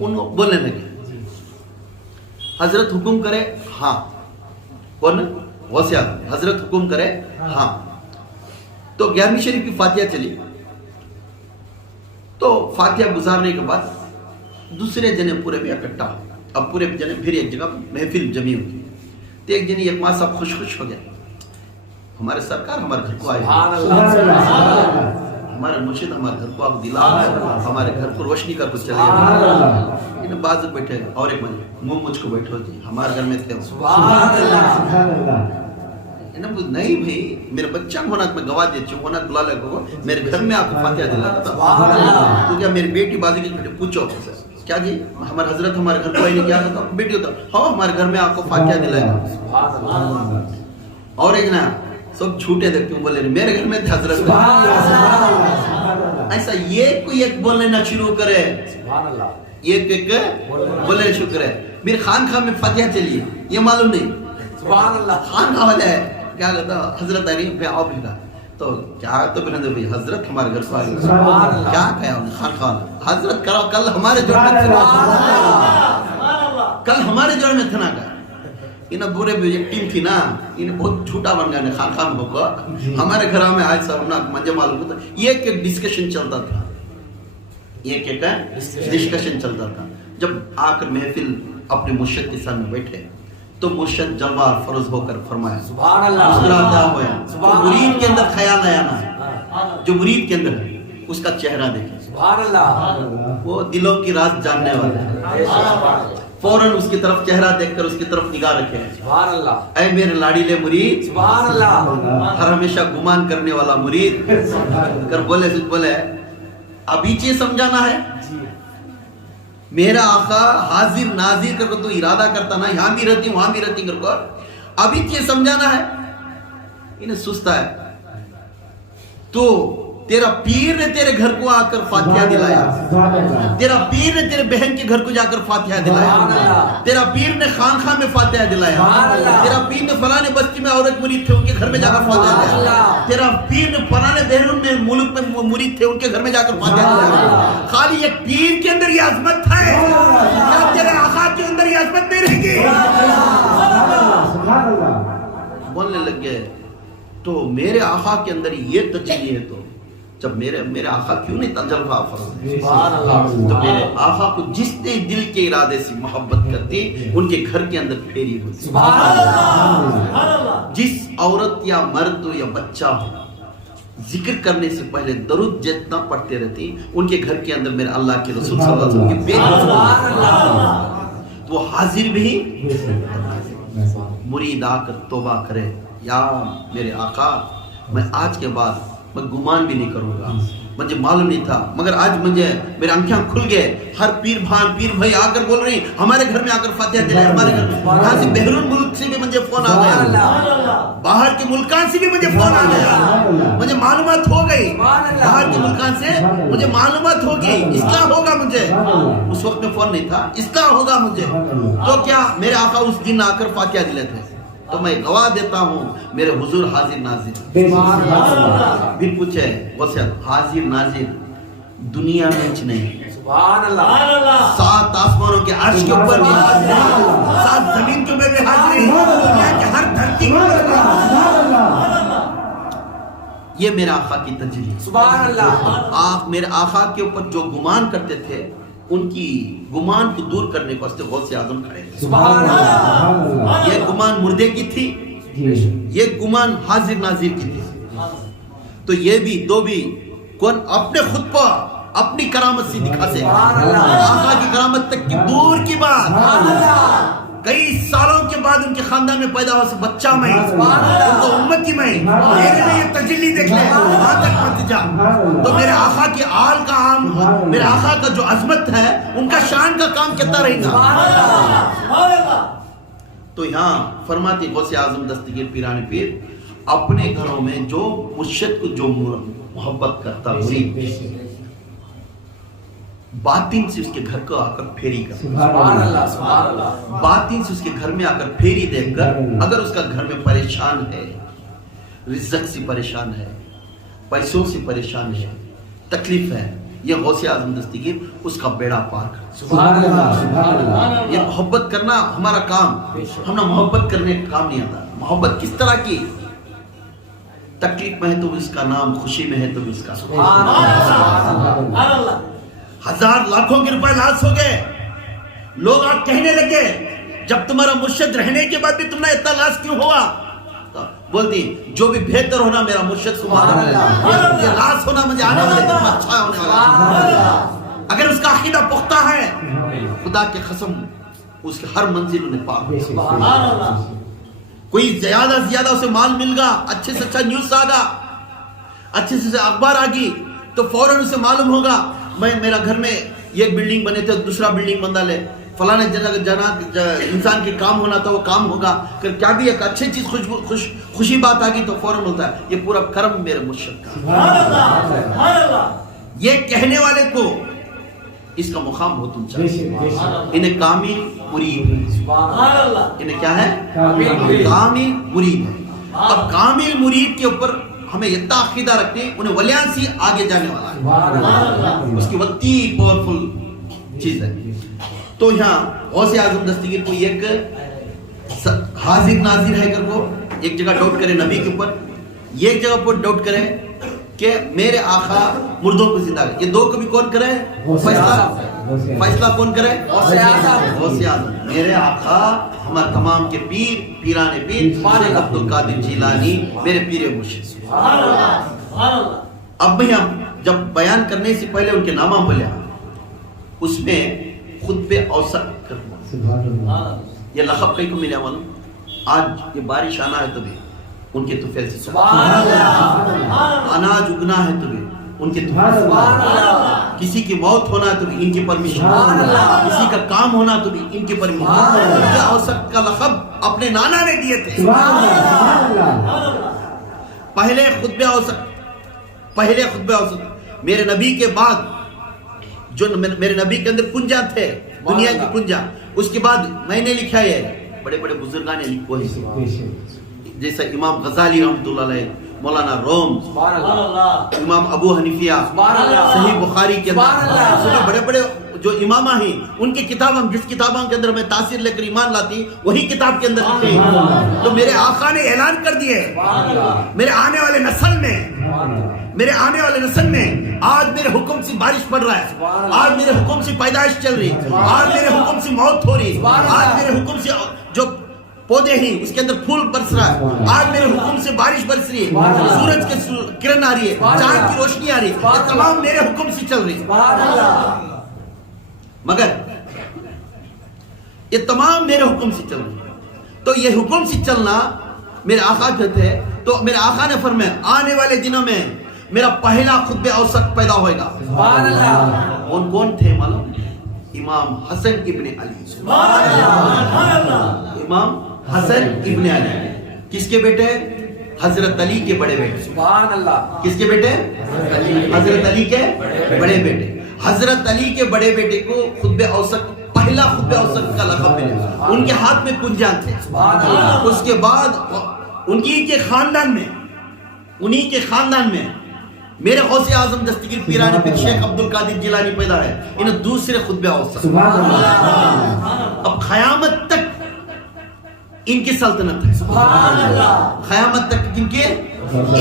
ان بولنے لگے حضرت حکم کرے ہاں. کون؟ غوث اعظم. حضرت حکم کرے ہاں. تو 11ویں شریف کی فاتحہ چلی. تو فاتحہ گزارنے کے بعد دوسرے جنے پورے بھی اکٹھا ہو، اب پورے جنے پھر ایک جگہ محفل جمی ہوتی. تو ایک جنی ایک ماں صاحب خوش ہو گیا، ہمارے سرکار ہمارے گھر کو آئے، سبحان اللہ. ہمارے مرشد ہمارے گھر کو آپ دلا، ہمارے گھر کو روشنی کر کو چلے. انہیں بازو بیٹھے اور ایک مجھ کو بیٹھو جی ہمارے گھر میں تھے. سبحان اللہ. نہیں بھائی میرے بچہ کو ہونا میں گواہ دیتی ہوں، ہونا دلا لگو میرے گھر میں آپ کو فاتحہ دلاتا تھا. سبحان اللہ. تو کیا میری بیٹی بازو کی بیٹے پوچھو کیا جی ہمارے حضرت ہمارے گھر کو آئے نہیں کیا تھا بیٹی ہوتا ہاں ہمارے گھر میں آپ کو فاتحہ دلائے گا. سبحان اللہ. اور ایک نا سب جھوٹے دیکھتے ہوں بولے میرے گھر میں تھے حضرت. ایسا یہ کوئی ایک بولنے نہ شروع کرے، سبحان اللہ. ایک بولنے شروع کرے. میرے خانقاہ میں فاتحہ چلی یہ معلوم نہیں، سبحان اللہ. خانقاہ والے ہے کیا کہتا حضرت آ رہی آؤ بھیگا تو کیا تو بنا دے حضرت ہمارے گھر کو آ گئی. کیا کہا خانقاہ حضرت کرو کل ہمارے جوڑ میں کل ہمارے جوڑ میں تھا نا کا. انہیں بورے بھی ایک ٹیم تھی نا، انہیں بہت جھوٹا بن گیا خانقاہ میں ہو کر ہمارے گھر میں آج سر ہم منجے معلوم ہوتا. یہ ایک ڈسکشن چلتا تھا، ایک ڈسکشن چلتا تھا. جب آ کر محفل اپنے مرشد کے سامنے بیٹھے تو مرشد جلوہ فروز ہو کر فرمایا سبحان اللہ. مسکراتا ہوا جو مرید کے اندر خیال آیا نا، جو مرید کے اندر ہے اس کا چہرہ دیکھیں. سبحان اللہ. وہ دلوں کی راز جاننے والا ہے. فوراً اس کی طرف چہرہ دیکھ کر اس کی طرف نگاہ رکھے. سبحان اللہ. اے میرے لاڑیلے مرید، سبحان اللہ. ہر ہمیشہ گمان کرنے والا مرید کر بولے ابھی چیز سمجھانا ہے. میرا آقا حاضر ناظر کر تو ارادہ کرتا نا یہاں بھی رہتی وہاں بھی رہتی کر ابھی چیز سمجھانا ہے. انہیں سستا ہے. تو تیرا پیر نے تیرے گھر کو آ کر فاتحہ دلایا، تیرا پیر نے تیرے بہن کے گھر کو جا کر فاتحہ دلایا، تیرا پیر نے خانقاہ میں فاتحہ دلایا، تیرا پیر نے فلاں بستی میں اور ایک مرید تھے ان کے گھر میں جا کر فاتحہ دلایا، تیرا پیر نے فلاں بیرون میں ملک میں مرید تھے ان کے گھر میں جا کر فاتحہ دلایا. خالی ایک پیر کے اندر یہ عظمت ہے یا تیرے آقا کے اندر یہ عظمت نہیں رہے گی؟ بولنے لگ گئے تو میرے آقا کے اندر یہ تجلی ہے تو جب میرے آقا کیوں نہیں تجربہ فرض ہے. تو میرے آقا کو جس نے دل کے ارادے سے محبت کرتی ان کے گھر کے اندر پھیری ہوتی. جس عورت یا مرد یا بچہ ہو ذکر کرنے سے پہلے درود جتنا پڑھتے رہتی ان کے گھر کے اندر میرے اللہ کے رسول صلی اللہ علیہ وسلم کی بیٹی تو وہ حاضر بھی مرید آ کر توبہ کرے یا میرے آقا میں آج کے بعد میں گمان بھی نہیں کروں گا، مجھے معلوم نہیں تھا، مگر آج مجھے میرے آنکھیں کھل گئے. ہر پیر بھائی آ کر بول رہی ہیں ہمارے گھر میں آ کر فاتحہ دلائے، ہمارے گھر میں. یہاں سے بیرون ملک سے بھی مجھے فون آ گیا، باہر کے ملکان سے بھی مجھے فون آ گیا، مجھے معلومات ہو گئی، باہر کے ملکان سے مجھے معلومات ہو گئی، اصلاح ہوگا مجھے. اس وقت میں فون نہیں تھا، اصلاح ہوگا مجھے. تو کیا میرے آقا اس دن آ کر فاتحہ دلائے تھے. تو میں گواہ دیتا ہوں میرے حضور حاضر ناظر. پھر پوچھے وسعت حاضر ناظر دنیا میں نہیں، سبحان اللہ. 7 آسمانوں کے عرش کے اوپر بھی حاضر ہے، 7 زمین کے اوپر بھی حاضر ہے، دنیا کے ہر دھرتی کے اوپر بھی حاضر ہے. یہ میرے آقا کی تجلی. سبحان اللہ. میرے آقا کے اوپر جو گمان کرتے تھے ان کی گمان کو دور کرنے کو واسطے غوث اعظم کھڑے تھے. سبحان اللہ. یہ گمان مردے کی تھی، یہ گمان حاضر ناظر کی تھی. تو یہ بھی دو بھی کون اپنے خود پر اپنی کرامت سے دکھا سے آقا کی کرامت تک کی دور کی بات. کئی سالوں کے بعد ان کے خاندان میں پیدا ہوا بچہ میں، ان کو امتی میں میرے لیے یہ تجلی دیکھ لے، وہاں تک مت جا. تو میرے آقا کے آل کا عام، میرے آقا کا جو عظمت ہے ان کا شان کا کام کہتا رہے گا. تو یہاں فرماتے غوث اعظم دستگیر پیران پیر اپنے گھروں میں جو مرشد کو جو محبت کرتا مرید باطن سے اس کے گھر کو آ کر پھیری کر، سبحان اللہ. سبحان اللہ. باطن سے اس کے گھر میں آ کر پھیری دیکھ کر اگر اس کا گھر میں پریشان ہے، رزق سے پریشان ہے، پیسوں سے پریشان ہے، تکلیف ہے، یہ غوث اعظم دستگیر اس کا بیڑا پار کر. سبحان اللہ. سبحان اللہ. یہ محبت کرنا ہمارا کام، ہم نے محبت کرنے کا کام نہیں آتا. محبت کس طرح کی؟ تکلیف میں ہے تو اس کا نام، خوشی میں ہے تو اس کا. سبحان اللہ. ہزار لاکھوں کے روپے لاس ہو گئے، لوگ آج کہنے لگے جب تمہارا مرشد رہنے کے بعد بھی تم نے اتنا لاس کیوں ہوا؟ بولتی جو بھی بہتر ہونا میرا مرشد سبحان اللہ، یہ لاس ہونا مجھے آنے والے دن میں اچھا ہونے والا. اگر اس کا عقیدہ پختہ ہے خدا کے قسم اس کے ہر منزل انہیں پاک. کوئی زیادہ زیادہ اسے مال مل گا، اچھے سے اچھا نیوز آگا، اچھے سے اخبار آگی تو فوراً اسے معلوم ہوگا میرا گھر میں یہ بلڈنگ بنے تھے، دوسرا بلڈنگ بندہ لے، فلانے جگہ انسان کے کام ہونا تھا وہ کام ہوگا. پھر کیا بھی ایک اچھی چیز خوشی بات آگی تو فوراً ہوتا ہے یہ پورا کرم میرے مرشد کا. یہ کہنے والے کو اس کا مقام بہت اونچا ہے. انہیں کامل مرید ہے. انہیں کیا ہے؟ کامل مرید ہے. اب کامل مرید کے اوپر ہمیں اتنا عقیدہ رکھتے ہیں انہیں ولیان سے آگے جانے والا ہے، اس کی وقتی پاورفل چیز ہے. تو یہاں غوث اعظم دستگیر کو ایک حاضر ناظر ہے کر کو ایک جگہ ڈاؤٹ کرے نبی کے اوپر، ایک جگہ پر ڈاؤٹ کرے کہ میرے آقا مردوں کو زندہ کرے. یہ دو کو بھی کون کرے فیصلہ کون کرے؟ غوث اعظم. میرے آقا ہمارے تمام کے پیر پیران پیر شیخ عبد القادر جیلانی میرے پیر مرشد. اب بھی ہم جب بیان کرنے سے پہلے ان کے نامہ بولے اس میں خطبہ اوسط کرنا. یہ لقب کئی کو ملے معلوم؟ آج یہ بارش آنا ہے تو بھی ان کے طفیل سے، اناج اگنا ہے تو بھی ان کے طفیل سے، کسی کی موت ہونا تو بھی ان کی پرمیشن، کسی کا کام ہونا تو بھی ان کی پرمیشن. یہ اوسط کا لقب اپنے نانا نے دیے تھے. پہلے خطبہ اوسط میرے نبی کے بعد جو میرے نبی کے اندر کنجا تھے دنیا کی کنجا، اس کے بعد میں نے لکھا ہے بڑے بڑے بزرگان نے لکھو ہے جیسا امام غزالی رحمۃ اللہ علیہ، مولانا روم، امام ابو حنیفہ، صحیح بخاری کے اندر بڑے بڑے جو امامہ ہیں ان کی کتاب ہم جس کتابوں کے اندر میں تاثیر لے کر ایمان لاتی وہی کتاب کے اندر لکھے. تو میرے آقا نے اعلان کر دیے میرے آنے والے نسل میں آج میرے حکم سے بارش پڑ رہا ہے، آج میرے حکم سے پیدائش چل رہی ہے، آج میرے حکم سے موت ہو رہی ہے، آج میرے حکم سے جو پودے ہیں اس کے اندر پھول برس رہا ہے، آج میرے حکم سے بارش برس رہی ہے، سورج کے کرن آ رہی ہے، چاند کی روشنی آ رہی ہے، یہ تمام میرے حکم سے چل رہی ہے. مگر یہ تمام میرے حکم سے چل رہی ہے. تو یہ حکم سے چلنا میرے آقا کہتے ہیں تو میرے آقا نے فرمایا آنے والے دنوں میں میرا پہلا خطبہ اوسط پیدا ہوئے گا. سبحان اللہ. اور کون تھے معلوم؟ امام حسن ابن علی. سبحان اللہ. امام حسن ابن علی کس کے بیٹے؟ حضرت علی کے بڑے بیٹے. سبحان اللہ. کس کے بیٹے؟ حضرت علی کے بڑے بیٹے. حضرت علی کے بڑے بیٹے کو خطبہ اوسط پہلا خطبہ اوسط کا لقب ملا. ان کے ہاتھ میں کنجان تھے. سبحان اللہ. اس کے بعد انہی کے خاندان میں میرے غوث اعظم دستگیر پیران پیر شیخ عبد القادر جیلانی پیدا ہے. انہیں دوسرے خطبہ اوسط. اب قیامت تک ان کی سلطنت ہے. سبحان اللہ. قیامت تک ان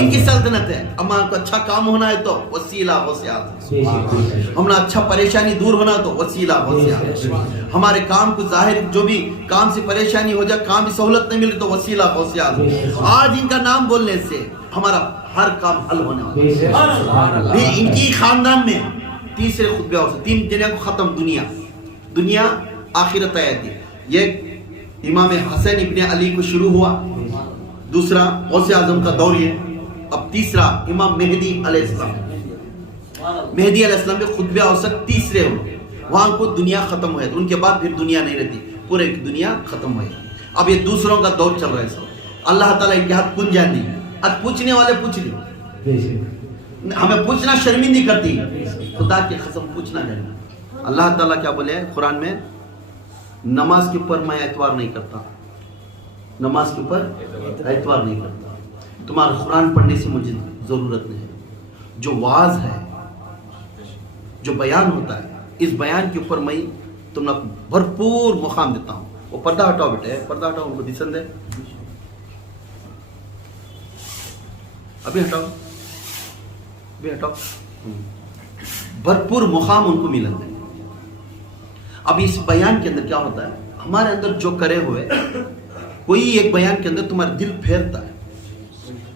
کی سلطنت ہے. اب آپ کو اچھا کام ہونا ہے تو وسیلہ غوث اعظم. ہمنا اچھا پریشانی دور ہونا تو وسیلہ غوث اعظم. ہمارے کام کو ظاہر جو بھی کام سے پریشانی ہو جائے, کام کی سہولت نہیں مل تو وسیلہ غوث اعظم. آج ان کا نام بولنے سے ہمارا ہر کام حل ہونے والا ہے. پھر ان کی خاندان میں تیسرے خطبہ اوسط 3 دنیا کو ختم. دنیا آخرت آتی. یہ امام حسن ابن علی کو شروع ہوا. دوسرا غوث اعظم کا دور ہے. اب تیسرا امام مہدی علیہ السلام. مہدی علیہ السلام کے خطبہ اوسط تیسرے ہوئے. وہاں کو دنیا ختم ہوئے. ان کے بعد پھر دنیا نہیں رہتی, پورے دنیا ختم ہوئے. اب یہ دوسروں کا دور چل رہا ہے. اللہ تعالیٰ ان کے ہاتھ کنجان دی. اب پوچھنے والے پوچھ لی. ہمیں پوچھنا شرمندگی کرتی. خدا کی قسم پوچھنا نہیں. اللہ تعالیٰ کیا بولے قرآن میں؟ نماز کے اوپر میں اعتبار نہیں کرتا. نماز کے اوپر اعتبار نہیں کرتا. تمہارا قرآن پڑھنے سے مجھے ضرورت نہیں ہے. جو واعظ ہے, جو بیان ہوتا ہے, اس بیان کے اوپر میں تم لوگ بھرپور مقام دیتا ہوں. وہ پردہ ہٹاؤ بیٹے, پردہ ہٹاؤ. ان کو پسند ہے ابھی ہٹاؤ, ابھی ہٹاؤ. بھرپور مقام ان کو ملن ہے. اب اس بیان کے اندر کیا ہوتا ہے؟ ہمارے اندر جو کرے ہوئے کوئی ایک بیان کے اندر تمہارا دل پھیرتا ہے.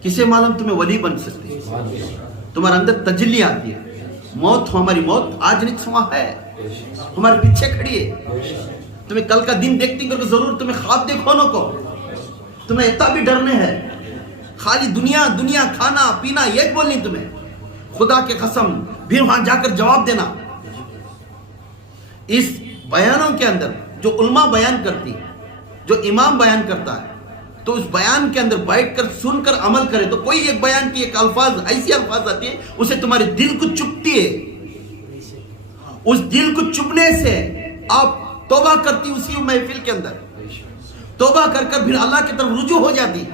کسے معلوم تمہیں ولی بن سکتی, تمہارے اندر تجلی آتی ہے. موت, ہماری موت آج نہیں سما ہے, ہمارے پیچھے کھڑی ہے. تمہیں کل کا دن دیکھتی کر ضرور تمہیں خواب دیکھو کو, تمہیں اتنا بھی ڈرنے ہے. خالی دنیا دنیا کھانا پینا یہ بولنی تمہیں. خدا کے قسم پھر وہاں جا کر جواب دینا. اس بیانوں کے اندر جو علماء بیان کرتی, جو امام بیان کرتا ہے, تو اس بیان کے اندر بیٹھ کر سن کر عمل کرے تو کوئی ایک بیان کی ایک الفاظ ایسی الفاظ آتی ہے اسے تمہارے دل کو چپتی ہے. اس دل کو چپنے سے آپ توبہ کرتی اسی محفل کے اندر. توبہ کر کر پھر اللہ کی طرف رجوع ہو جاتی.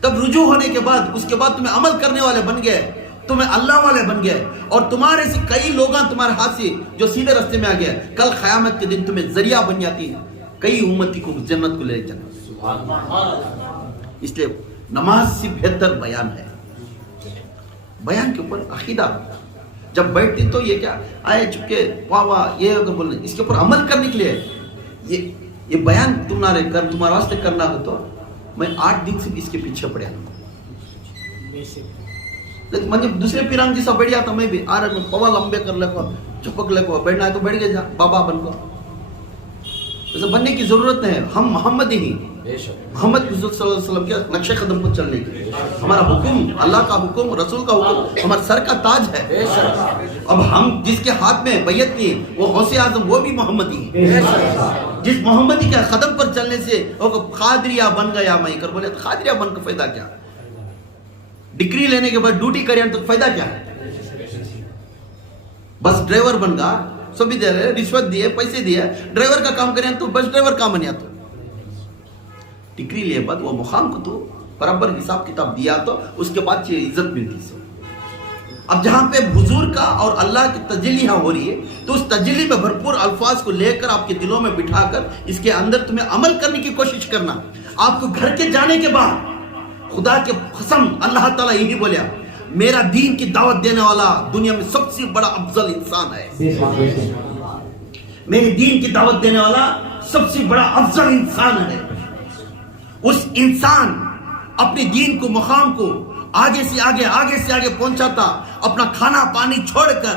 تب رجوع ہونے کے بعد اس کے بعد تمہیں عمل کرنے والے بن گئے, تمہیں اللہ والے بن گئے. اور تمہارے سے کئی لوگ تمہارے ہاتھ سے جو سیدھے راستے میں آ گئے, کل قیامت کے دن تمہیں ذریعہ بن جاتی ہے کئی امتی کو جنت کو لے جانا. اس لیے نماز سے بہتر بیان ہے. بیان کے اوپر عقیدہ جب بیٹھتی تو یہ کیا آئے چپکے واہ واہ یہ اگر بولنے, اس کے اوپر عمل کرنے کے لیے یہ بیان تمہارے واسطے کرنا ہو تو میں 8 دن سے اس کے پیچھے پڑیا. مجھے دوسرے پیران جیسا بیٹھ جاتا میں بھی آ رہا میں پوا لمبے کر لے کو چپک لے کو بیٹھنا ہے تو بیٹھ گئے جا بابا بن کو. ایسا بننے کی ضرورت نہیں ہے. ہم محمد ہی محمد صلی اللہ علیہ وسلم کے نقش قدم پر چلنے کی. ہمارا حکم اللہ کا حکم, رسول کا حکم ہمارا سر کا تاج ہے. اب ہم جس کے ہاتھ میں بیعت کی وہ غوث اعظم, وہ بھی محمدی ہے. جس محمدی کے قدم پر چلنے سے وہ قادریہ بن گیا میں کر بولے, قادریہ بن کا فائدہ کیا؟ ڈگری لینے کے بعد ڈیوٹی کریں تو فائدہ کیا ہے؟ بس ڈرائیور بن گا, سبھی دے رہے, رشوت دیے, پیسے دیے, ڈرائیور کا کام کریں تو بس ڈرائیور کام بنیا. تو ڈگری لیے بعد وہ مقام کو تو برابر حساب کتاب دیا تو اس کے بعد یہ عزت ملتی ہے. اب جہاں پہ حضور کا اور اللہ کی تجلی ہو رہی ہے تو اس تجلی میں بھرپور الفاظ کو لے کر آپ کے دلوں میں بٹھا کر اس کے اندر تمہیں عمل کرنے کی کوشش کرنا. آپ کو گھر کے جانے کے بعد خدا کے قسم اللہ تعالیٰ یہی بولیا, میرا دین کی دعوت دینے والا دنیا میں سب سے بڑا افضل انسان ہے. میرے دین کی دعوت دینے والا سب سے بڑا افضل انسان ہے. اس انسان اپنے دین کو مقام کو آگے سے آگے پہنچاتا, اپنا کھانا پانی چھوڑ کر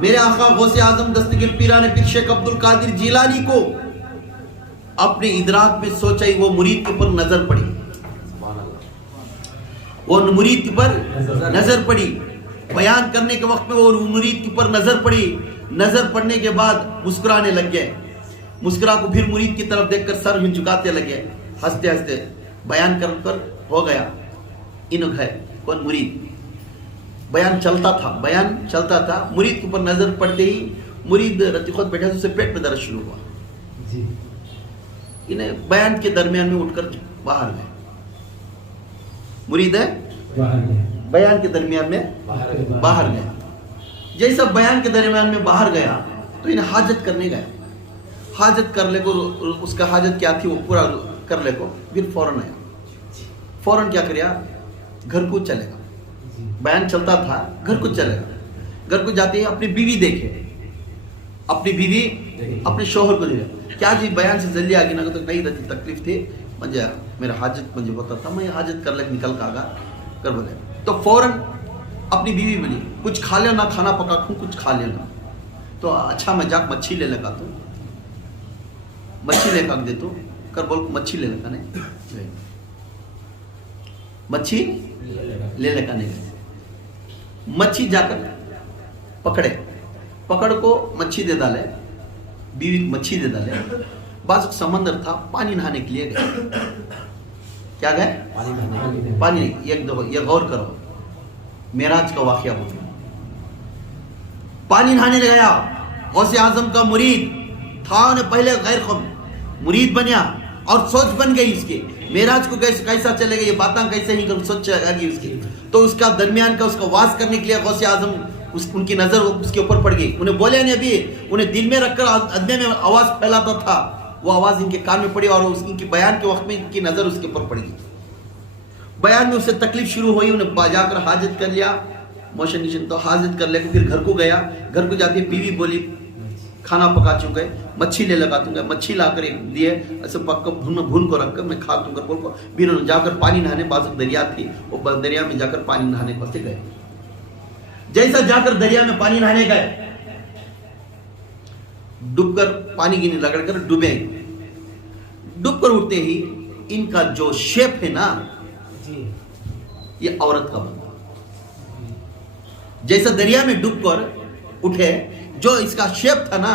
میرے آقا غوث اعظم دستگیر پیران پیر شیخ عبد القادر جیلانی کو اپنے ادراک میں سوچا ہی وہ مرید کے پر نظر پڑی، وہ مرید کے پر نظر پڑی، بیان کرنے کے وقت میں وہ مرید کے پر نظر پڑی، نظر پڑنے کے بعد مسکرانے لگ گئے، مسکرا کو پھر مرید کی طرف دیکھ کر سر جھکاتے لگے، ہنستے ہنستے بیان کر ہو گیا، ان ہے کون مرید، بیان چلتا تھا، مرید کے اوپر نظر پڑتے ہی مرید رتی خود بیٹھا اسے پیٹ میں درد شروع ہوا، انہیں بیان کے درمیان میں اٹھ کر باہر گئے، مرید ہے بیان کے درمیان میں باہر گیا، جیسا بیان کے درمیان میں باہر گیا تو انہیں حاجت کرنے گیا، حاجت کر لے کو اس کا حاجت کیا تھی وہ پورا کر لے کو پھر فوراً آیا، فوراً کیا کریا گھر کو چلے گا، بیان چلتا تھا گھر کو چلے گا، گھر کو جاتے ہی اپنی بیوی دیکھے، اپنی بیوی اپنے شوہر کو دیکھے، کیا جی بیان سے جلدی آگی نہ تو نہیں رہتی تکلیف تھی مجھے میرا حاجت مجھے ہوتا تھا میں حاجت کر لے نکل کا آگا کر بولے تو فوراً اپنی بیوی بولی کچھ کھا لینا کھانا پکا کھوں کچھ کھا لینا تو اچھا میں جا مچھی لے لگا تو مچھی لے کر دے تو کر بول مچھی لے لگا نہیں مچھی لے لگا نہیں گئے مچھی جا کر پکڑ کو مچھی دے ڈالے بیوی مچھی دے ڈالے بعض سمندر تھا پانی نہانے کے لیے گئے کیا گئے پانی ایک دو یہ غور کرو معراج کا واقعہ ہو گیا پانی نہانے گیا غوث اعظم کا مرید تھا انہیں پہلے غیر قوم مرید بنیا اور سوچ بن گئی اس کی معراج کو کیسا چلے گا یہ باتاں کیسے ہی سوچ آ گئی اس کی تو اس کا درمیان کا اس کا واز کرنے کے لیے غوث اعظم ان کی نظر اس کے اوپر پڑ گئی انہیں بولے نہیں ابھی انہیں دل میں رکھ کر ادنے میں آواز پھیلاتا تھا وہ آواز ان کے کان میں پڑی اور ان کی بیان کے وقت میں ان کی نظر اس کے اوپر پڑ گئی بیان میں اسے تکلیف شروع ہوئی انہیں جا کر حاجت کر لیا موشن نیشن تو حاجت کر لے کے پھر گھر کو گیا گھر کو جاتی بیوی بولی کھانا پکا چکے مچھی لے لگا دوں گا مچھی لا کر ایک دیے ایسے پک بھون کو رکھ کر میں کھا دوں گا بول کو پھر جا کر پانی نہانے بازک دریا تھی وہ دریا میں جا کر پانی نہانے واسطے گئے جیسا جا کر دریا میں پانی نہانے گئے ڈوب کر پانی کی رگڑ کر ڈوبے ڈوب کر اٹھتے ہی ان کا جو شیپ ہے نا یہ عورت کا بنا جیسا دریا میں ڈوب کر اٹھے جو اس کا شیپ تھا نا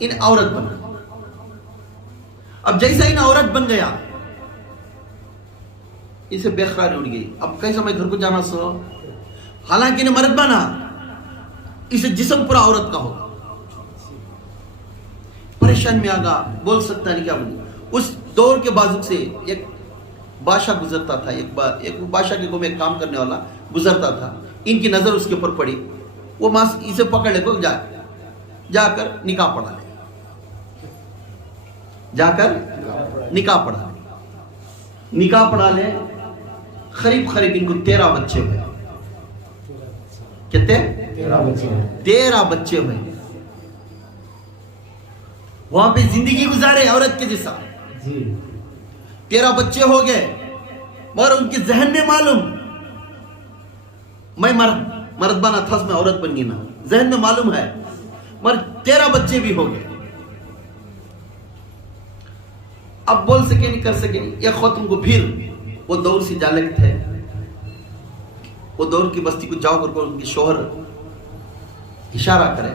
ان عورت بنا اب جیسا ان عورت بن گیا اسے بے قراری اٹھ گئی اب کیسا میں گھر کو جانا سو حالانکہ انہیں مرد بنا اسے جسم پورا عورت کا ہوگا پریشان میں آگا بول سکتا نہیں کیا بولی اس دور کے بازو سے ایک بادشاہ گزرتا تھا ایک بادشاہ کے گھر میں کام کرنے والا گزرتا تھا ان کی نظر اس کے اوپر پڑی وہ اسے پکڑ لے کو جا کر نکاح پڑھا لے جا کر نکاح پڑھا لے قریب ان کو 13 بچے ہوئے کتنے 13 بچے ہوئے وہاں پہ زندگی گزارے عورت کے جیسا 13 بچے ہو گئے مگر ان کے ذہن میں معلوم میں مرد بنا تھا میں عورت بن گئی نا ذہن میں معلوم ہے مگر 13 بچے بھی ہو گئے اب بول سکے نہیں کر سکے نہیں یہ خود ان کو پھر وہ دور سے جالک تھے وہ دور کی بستی کو جاؤ کر ان کے شوہر اشارہ کرے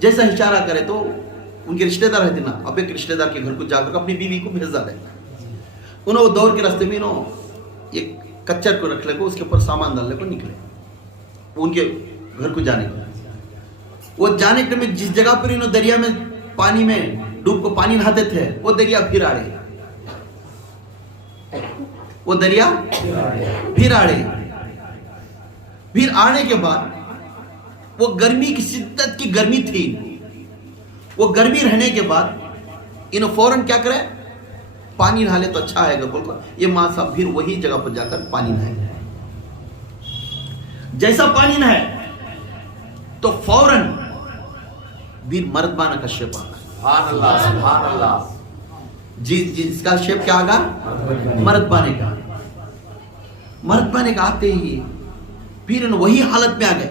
جیسا اشارہ کرے تو ان کے رشتہ دار رہتے نا اب ایک رشتہ دار کے گھر کو جا کر اپنی بیوی کو بھیجا رہتا انہوں وہ دور کے راستے میں ایک کچر کو رکھ لے کو اس کے اوپر سامان ڈالنے کو نکلے ان کے گھر کو جانے کو وہ جانے کے میں جس جگہ پر انہوں دریا میں پانی میں ڈوب کو پانی نہاتے تھے وہ دریا پھر آڑے پھر آنے کے بعد وہ گرمی کی شدت کی گرمی تھی وہ گرمی رہنے کے بعد انہوں فوراً کیا کرے پانی نہا لے تو اچھا آئے گا بول کر یہ ماں صاحب پھر وہی جگہ پر جا کر پانی نہائے جیسا پانی نہائے تو فوراً بھی مرد بانا کا شیپ آگا سبحان اللہ جس کا شیپ کیا آگا مرد بانے کا آتے ہی پھر وہی حالت میں آ گئے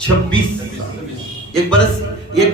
26। 1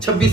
26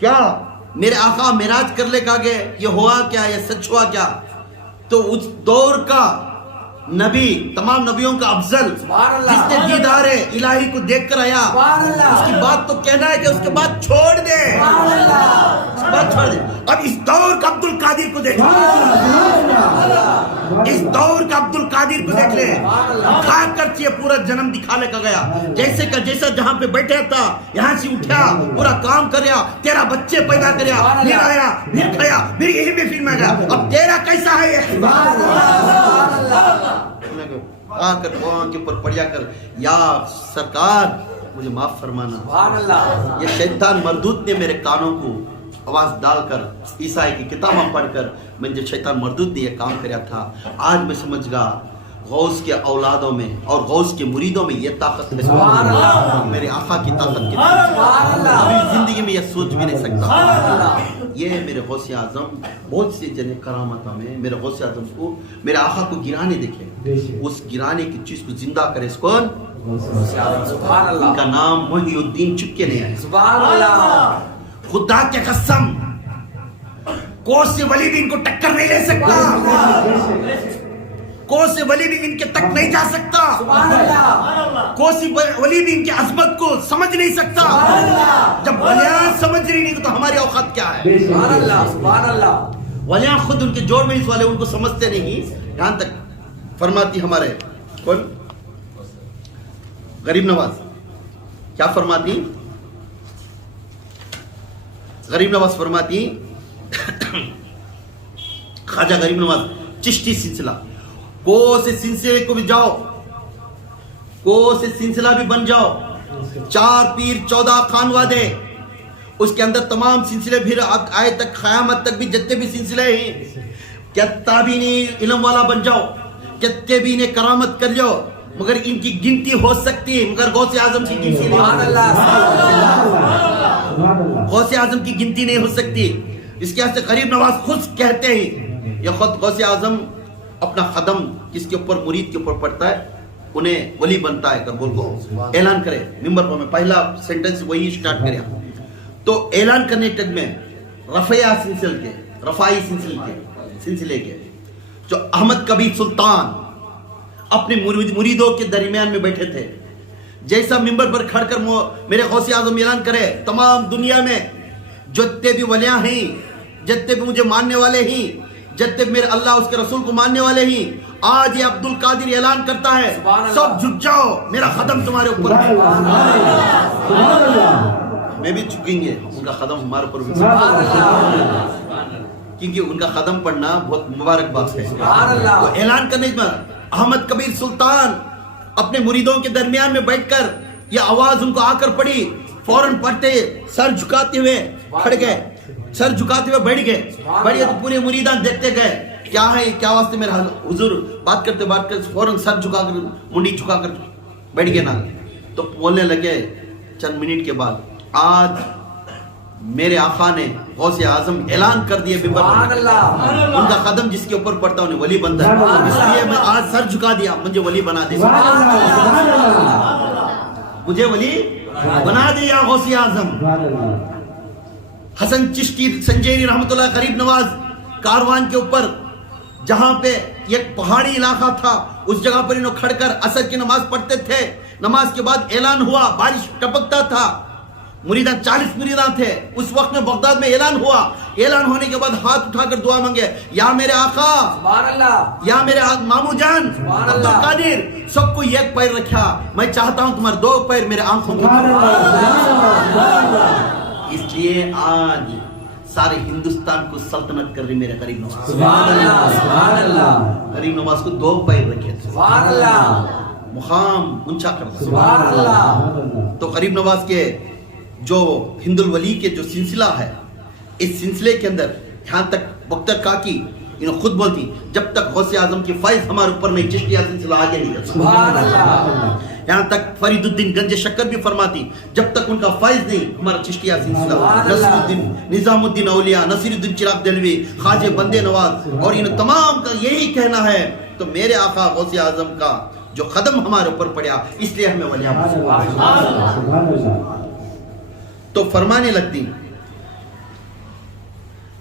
کیا میرے آقا معراج کر لے کا گئے، یہ ہوا کیا، یہ سچ ہوا کیا؟ تو اس دور کا نبی، تمام نبیوں کا افضل، سبحان اللہ، جس نے دیدار الہی کو دیکھ کر آیا، سبحان اللہ، اس کی بات تو کہنا ہے کہ اس کے بعد چھوڑ دے، سبحان اللہ، اس کے بعد چھوڑ دے۔ اب اس دور کا عبد القادر کو دیکھ لے، اس دور کا عبد القادر کو دیکھ لے، کھا کر یہ پورا جنم دکھا لے کا گیا، جیسے کا جیسا جہاں پہ بیٹھا تھا یہاں سے اٹھا، پورا کام کریا، تیرا بچے پیدا کریا، پھر آیا، پھر کھایا، پھر یہی میں فلم میں گیا، اب تیرا کیسا ہے یہ؟ آ کر وہاں کے اوپر پڑیا کر، یا سرکار مجھے معاف فرمانا، سبحان اللہ، یہ شیطان مردود نے میرے کانوں کو آواز ڈال کر عیسائی کی کتابیں پڑھ کر میں جو شیطان مردود نے یہ کام کریا تھا، آج میں سمجھ گا غوث کے اولادوں میں اور غوث کے مریدوں میں یہ طاقت ہے، سبحان اللہ، میرے آقا کی طاقت کی سبحان اللہ، ابھی زندگی میں یہ سوچ بھی نہیں سکتا۔ سبحان اللہ، یہ میرے غوث اعظم بہت سی جنے کرامتوں میں میرے غوث اعظم کو میرے آقا کو گرانے دیکھے، اس گرانے کی چیز کو زندہ کرے، اس کون؟ سبحان ان کا اللہ، نام محی الدین چپکے نہیں ہے۔ سبحان اللہ، خدا کے قسم کوئی سے ولی بھی ان کو ٹکر نہیں لے سکتا، کوئی سے ولی بھی ان کے تک نہیں جا سکتا، سبحان اللہ، کوئی سی ولی بھی ان کی عظمت کو سمجھ نہیں سکتا۔ جب ولیاں سمجھ رہی نہیں تو ہماری اوقات کیا ہے؟ سبحان اللہ، سبحان اللہ، ولیاں خود ان کے جوڑ میں اس والے ان کو سمجھتے نہیں۔ یہاں تک فرماتی ہمارے کون غریب نواز کیا فرماتی؟ غریب نواز فرماتی، خواجہ غریب نواز چشتی سلسلہ، کو سے سلسلے کو بھی جاؤ، کو سے سلسلہ بھی بن جاؤ، 4 پیر 14 خانوادے، اس کے اندر تمام سلسلے پھر آئے تک قیامت تک بھی جتنے بھی سلسلے ہیں، کتنا بھی نہیں علم والا بن جاؤ، کتنے بھی نہیں کرامت کر جاؤ، مگر ان کی گنتی ہو سکتی ہے، مگر غوث اعظم کی گنتی نہیں سبحان اللہ، غوث اعظم کی گنتی نہیں ہو سکتی۔ اس کے واسطے غریب نواز خود کہتے ہیں، یہ خود غوث اعظم اپنا قدم کس کے اوپر مرید کے اوپر پڑتا ہے انہیں ولی بنتا ہے کر بول کو اعلان کرے، ممبر پر میں پہلا سینٹنس وہی سٹارٹ کریا، تو اعلان کرنے تک میں رفائی سلسلے کے جو احمد کبیر سلطان اپنے مریدوں کے درمیان میں بیٹھے تھے، جیسا ممبر پر کھڑ کر میرے غوث اعظم اعلان کرے، تمام دنیا میں جتنے بھی ولیاں ہیں، جتنے بھی مجھے ماننے والے ہیں، جتنے بھی میرے اللہ اس کے رسول کو ماننے والے ہیں، آج یہ عبد القادر اعلان کرتا ہے سب جھک جاؤ، میرا قدم تمہارے اوپر ہے، میں بھی جھکیں گے، ان کا قدم ہمارے اوپر بھی، کیونکہ ان کا قدم پڑھنا بہت مبارک بات ہے۔ وہ اعلان کرنے میں احمد کبیر سلطان اپنے مریدوں کے درمیان میں بیٹھ کر یہ آواز ان کو آ کر پڑی، فوراً پڑھتے سر جھکاتے ہوئے کھڑ گئے، سر جھکاتے ہوئے بیٹھ گئے، تو پورے مریدان دیکھتے گئے کیا ہے کیا واسطے میرا حضور بات کرتے فوراً سر جھکا کر منڈی جھکا کر بیٹھ گئے نا، تو بولنے لگے چند منٹ کے بعد، آج میرے آقا نے غوث اعظم اعلان کر دیے ان کا قدم جس کے اوپر پڑتا انہیں ولی بنتا ہے، اس لیے میں آج سر جھکا دیا، مجھے ولی بنا دے، مجھے ولی بنا دیا غوث اعظم۔ حسن چشتی سنجیری رحمت اللہ غریب نواز کاروان کے اوپر جہاں پہ ایک پہاڑی علاقہ تھا، اس جگہ پر انہوں کھڑ کر عصر کی نماز پڑھتے تھے، نماز کے بعد اعلان ہوا، بارش ٹپکتا تھا، مریدان 40 مریدان تھے، اس وقت میں بغداد میں اعلان ہوا، اعلان ہونے کے بعد ہاتھ اٹھا کر دعا مانگے، یا میرے آقا، یا میرے مامو جان عبد القادر، سب کو ایک پیر رکھا، میں چاہتا ہوں تمہارے 2 پیر میرے آنکھوں کے، اس لیے آج سارے ہندوستان کو سلطنت کر رہی میرے غریب نواز، غریب نواز کو 2 پیر رکھے تھے، مقام اونچا کرتا، تو غریب نواز کے جو ہند الولی کے جو سلسلہ ہے، اس سلسلے کے اندر یہاں تک بختر کاکی انہوں خود بولتی، جب تک غوث اعظم کی فیض ہمارے اوپر نہیں چشتیہ سلسلہ آگے نہیں جاتا، یہاں تک فرید الدین گنج شکر بھی فرماتی، جب تک ان کا فیض نہیں ہمارا چشتیہ سلسلہ، نصیر الدین نظام الدین اولیاء، نصیر الدین چراغ دہلوی، خواجہ بندے نواز، اور ان تمام کا یہی کہنا ہے، تو میرے آقا غوث اعظم کا جو قدم ہمارے اوپر پڑیا، اس لیے ہمیں ولیاں، تو فرمانے لگتی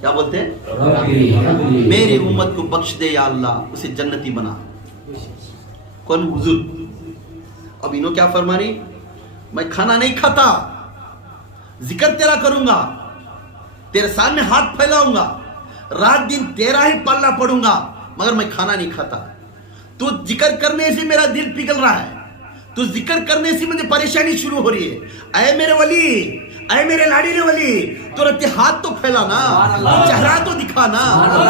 کیا بولتے ہیں؟ ربی میری امت کو بخش دے یا اللہ، اسے جنتی بنا. کون؟ حضور. اب انہوں کیا فرما رہی؟ میں کھانا نہیں کھاتا، ذکر تیرا کروں گا، تیرے سامنے ہاتھ پھیلاؤں گا، رات دن تیرا ہی پلہ پڑوں گا، مگر میں کھانا نہیں کھاتا. تو ذکر کرنے سے میرا دل پگھل رہا ہے، تو ذکر کرنے سے مجھے پریشانی شروع ہو رہی ہے. اے میرے ولی، اے میرے لاڈیلے ولی، تو رہتے ہاتھ تو پھیلا نا، چہرہ تو دکھا نا.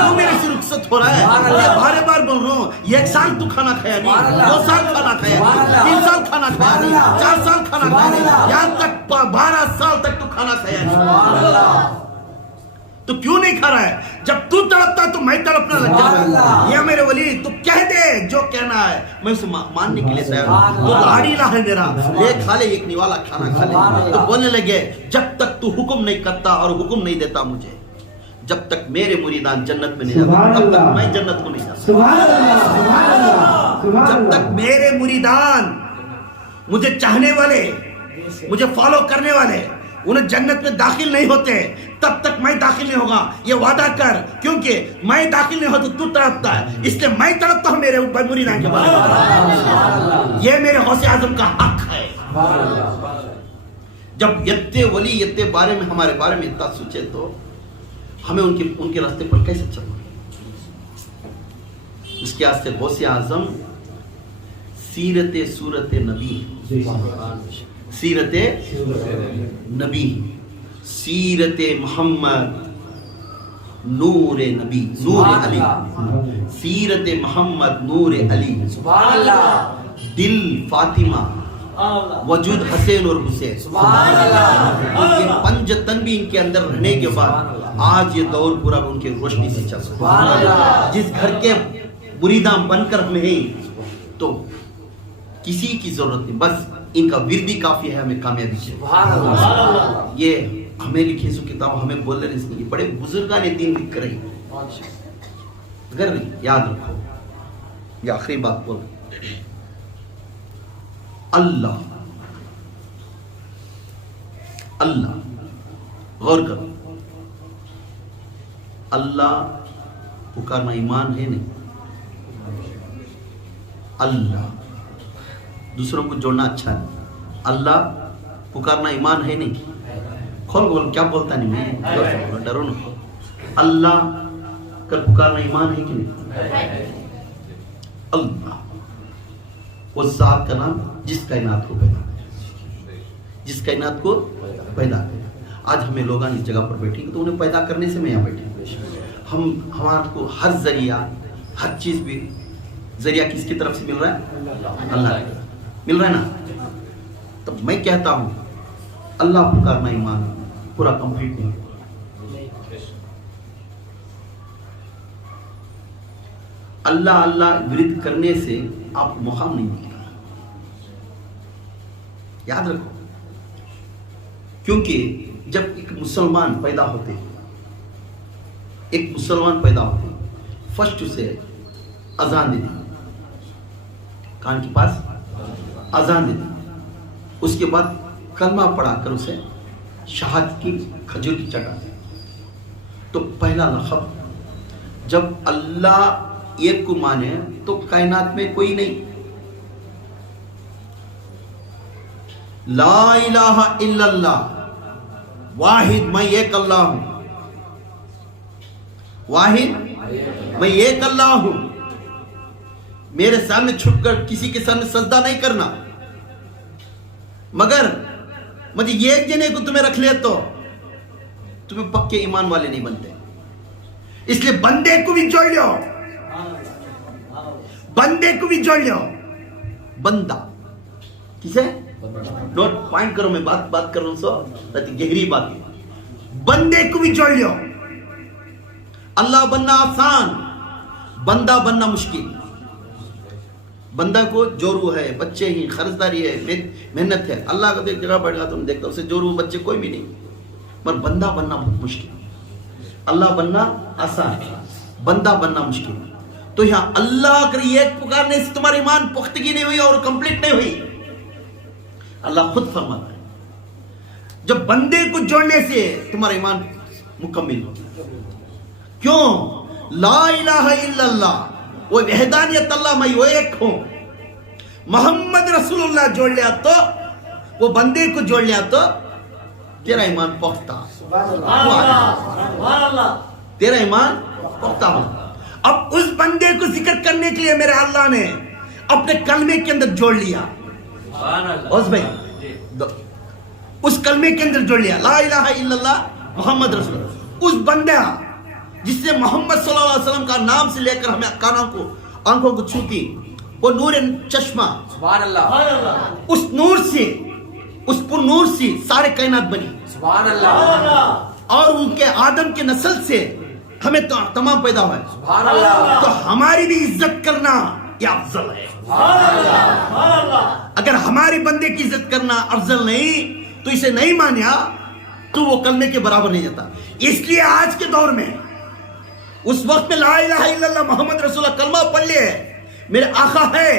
تو میرے سے رخصت ہو رہا ہے. میں بارے بار بول رہا ہوں، یہ 1 سال تو کھانا کھایا نہیں، 2 سال کھانا کھایا نہیں، 3 سال کھانا کھایا نہیں، 4 سال کھانا کھایا نہیں، یہاں تک 12 سال تک تو کھانا کھایا نہیں. تو کیوں نہیں کھا رہا ہے؟ جب تو تڑپتا تو میں تڑپنا لگ جاتا ہے. یا میرے ولی تو کہہ دے جو کہنا ہے، میں اسے ماننے کے لیے تیار ہوں. تو لاڈیلا ہے میرا، لے کھا لے ایک نوالا کھانا کھا لے. تو بولنے لگے جب تک تو حکم نہیں کرتا اور حکم نہیں دیتا مجھے، جب تک میرے مریدان جنت میں نہیں جاتے تب تک میں جنت کو نہیں جاتا. سبحان اللہ، سبحان اللہ، سبحان جب اللہ. تک میرے مریدان مجھے چاہنے والے، مجھے فالو کرنے والے انہیں جنت میں داخل نہیں ہوتے تب تک میں داخل نہیں ہوگا. یہ وعدہ کر، کیونکہ میں داخل نہیں ہوتا تو تڑپتا ہے، اس لیے میں تڑپتا ہوں میرے مریدان کے بارے میں. یہ میرے غوث اعظم کا حق ہے. جب یتے ولی یتے بارے میں ہمارے بارے میں اتنا سوچے تو ہمیں ان کے راستے پر کیسے چلنا. اس کے واسطے غوث اعظم سیرت صورت نبی، سیرت نبی، سیرت محمد، نور نبی، نور علی، سیرت محمد نور علی، سبحان اللہ، دل فاطمہ، وجود حسین اور حسین. سبحان اللہ، یہ 5 تن بھی ان کے اندر رہنے کے بعد آج یہ دور پورا ان کے روشنی سے چل سبحان رہا ہے. اللہ. جس گھر کے مریداں بن کر ہم ہیں تو کسی کی ضرورت نہیں، بس ان کا وردی کافی ہے ہمیں کامیابی کے. سبحان اللہ، یہ ہمیں لکھی سو کتاب ہمیں بولنے نہیں، بڑے بزرگان دین لکھ کر رہی. اگر یاد رکھو یہ آخری بات بول، اللہ اللہ غور کرو، اللہ پکارنا ایمان ہے نہیں. اللہ دوسروں کو جوڑنا اچھا نہیں، اللہ پکارنا ایمان ہے نہیں. کھول کیا بولتا نہیں میں، ڈرو نہ. اللہ کر پکارنا ایمان ہے کہ نہیں؟ اللہ وہ ذات کا نام جس کائنات کو پیدا کرے، جس کائنات کو پیدا کرے. آج ہمیں لوگ اس جگہ پر بیٹھیں گے تو انہیں پیدا کرنے سے میں یہاں بیٹھے. ہمارے کو ہر ذریعہ، ہر چیز بھی ذریعہ کس کی طرف سے مل رہا ہے؟ اللہ مل رہا ہے نا. تب میں کہتا ہوں اللہ پکارنا ایمان پورا کمپلیٹ نہیں. اللہ اللہ ورد کرنے سے آپ کو مقام نہیں ملتا، یاد رکھو. کیونکہ جب ایک مسلمان پیدا ہوتے، فرسٹ سے اذان دیتے، کان کے پاس اذان دیتے، اس کے بعد کلمہ پڑھا کر اسے شہادت کی کھجور کی چٹاتے. تو پہلا لقب جب اللہ ایک کو مانے تو کائنات میں کوئی نہیں. لا الہ الا اللہ، واحد میں ایک اللہ ہوں، واحد میں ایک اللہ ہوں. میرے سامنے چھپ کر کسی کے سامنے سجدہ نہیں کرنا، مگر مجھے ایک جنے کو تمہیں رکھ لے تو تمہیں پکے ایمان والے نہیں بنتے. اس لیے بندے کو بھی جوڑ لو، بندے کو بھی جوڑ لو. بندہ کسے نوٹ پوائنٹ کرو، میں بات کر رہا ہوں سو گہری بات ہے. بندے کو بھی جوڑ لو. اللہ بننا آسان، بندہ بننا مشکل. بندہ کو جورو ہے، بچے ہی، خرچداری ہے، محنت ہے. اللہ کا ایک جگہ بیٹھ گیا تم دیکھتا اسے جورو بچے کوئی بھی نہیں، پر بندہ بننا بہت مشکل. اللہ بننا آسان، بندہ بننا مشکل. تو یہاں اللہ کر ایک پکارنے سے تمہاری ایمان پختگی نہیں ہوئی اور کمپلیٹ نہیں ہوئی. اللہ خود فرماتا ہے جب بندے کو جوڑنے سے تمہارا ایمان مکمل ہو. کیوں؟ لا الہ الا اللہ، وہ وحدانیت اللہ میں وہ ایک ہوں، محمد رسول اللہ جوڑ لیا تو، وہ بندے کو جوڑ لیا تو تیرا ایمان پختہ، تیرا ایمان پختہ ہو۔ اب اس بندے کو ذکر کرنے کے لیے میرے اللہ نے اپنے کلمے کے اندر جوڑ لیا، اس کلمے کے اندر جوڑ لیا لا الہ الا اللہ محمد رسول اللہ۔ اس بندہ جس نے محمد صلی اللہ علیہ وسلم کا نام سے لے کر ہمیں آنکھوں کو چھوتی، وہ نور چشمہ، سبحان اللہ، اس نور سے، اس پر نور سے سارے کائنات بنی، سبحان اللہ، اور ان کے آدم کے نسل سے ہمیں تمام پیدا ہوئے، سبحان اللہ، تو ہماری بھی عزت کرنا یہ افضل ہے۔ اگر ہماری بندے کی عزت کرنا افضل نہیں تو اسے نہیں مانیا تو وہ کلمے کے برابر نہیں جاتا۔ اس لیے آج کے دور میں اس وقت میں لا الہ الا اللہ محمد رسول اللہ کلمہ پڑھ لیے، میرے آقا ہے،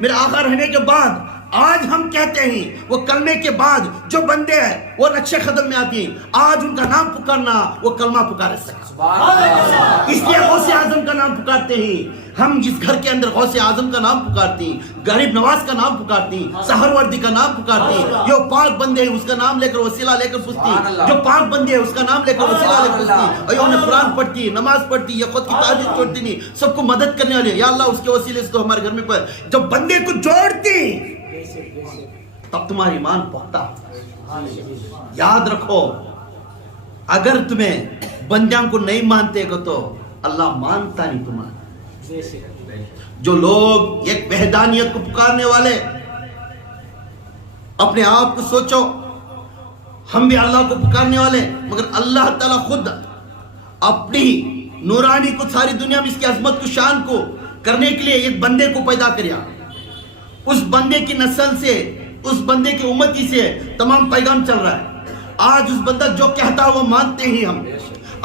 میرے آقا رہنے کے بعد آج ہم کہتے ہیں وہ کلمے کے بعد جو بندے ہیں وہ نقش قدم میں آتی ہیں، آج ان کا نام پکارنا وہ کلمہ پکار سکتا۔ سبحان اللہ، اس لیے غوث اعظم کا نام پکارتے ہیں ہم، جس گھر کے اندر غوث اعظم کا نام پکارتے ہیں، غریب نواز کا نام پکارتے ہیں، سہروردی کا نام پکارتے ہیں، جو پاک بندے ہیں اس کا نام لے کر وسیلہ لے کر پوچھتی ہیں، جو پاک بندے ہیں اس کا نام لے کر وسیلہ لے کر پوچھتی ہیں، اور انہیں قرآن پڑھتی ہے، نماز پڑھتی ہے، خود کی تہجد چھوڑتی نہیں، سب کو مدد کرنے والے، یا اللہ اس کے وسیلے سے تو ہمارے گھر میں پر جب بندے کو جوڑتی تب تمہاری ایمان پختہ۔ یاد رکھو اگر تمہیں بندیاں کو نہیں مانتے گا تو اللہ مانتا نہیں تمہارا۔ جو لوگ ایک وحدانیت کو پکارنے والے، اپنے آپ کو سوچو ہم بھی اللہ کو پکارنے والے، مگر اللہ تعالیٰ خود اپنی نورانی کو ساری دنیا میں اس کی عظمت کو شان کو کرنے کے لیے ایک بندے کو پیدا کریا، اس بندے کی نسل سے، اس بندے کی امتی سے تمام پیغام چل رہا ہے۔ آج اس بندہ جو کہتا ہے وہ مانتے ہیں ہم،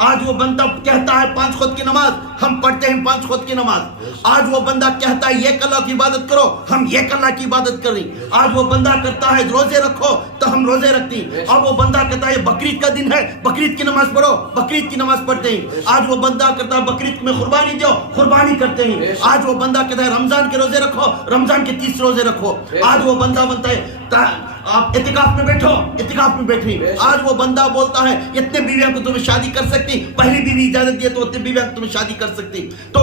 آج وہ بندہ کہتا ہے 5 وقت کی نماز، ہم پڑھتے ہیں 5 وقت کی نماز۔ آج وہ بندہ کہتا ہے ایک اللہ کی عبادت کرو، ہم ایک اللہ کی عبادت کریں۔ آج وہ بندہ کرتا ہے روزے رکھو تو ہم روزے رکھتے ہیں۔ اب وہ بندہ کہتا ہے بقرعید کا دن ہے، بقرعید کی نماز پڑھو، بقرعید کی نماز پڑھتے ہیں۔ آج وہ بندہ کہتا ہے بقرعید میں قربانی دو، قربانی کرتے ہیں۔ آج وہ بندہ کہتا ہے رمضان کے روزے رکھو، رمضان کے 30 روزے رکھو۔ آج وہ بندہ بنتا ہے آپ اعتکاف میں بیٹھو، اعتکاف میں بیٹھیں۔ آج وہ بندہ بولتا ہے اتنے بیویاں کو تمہیں شادی کر سکتی، پہلی بیوی اجازت دیے تو اتنے بیویاں کو تمہیں شادی کر سکتی۔ تو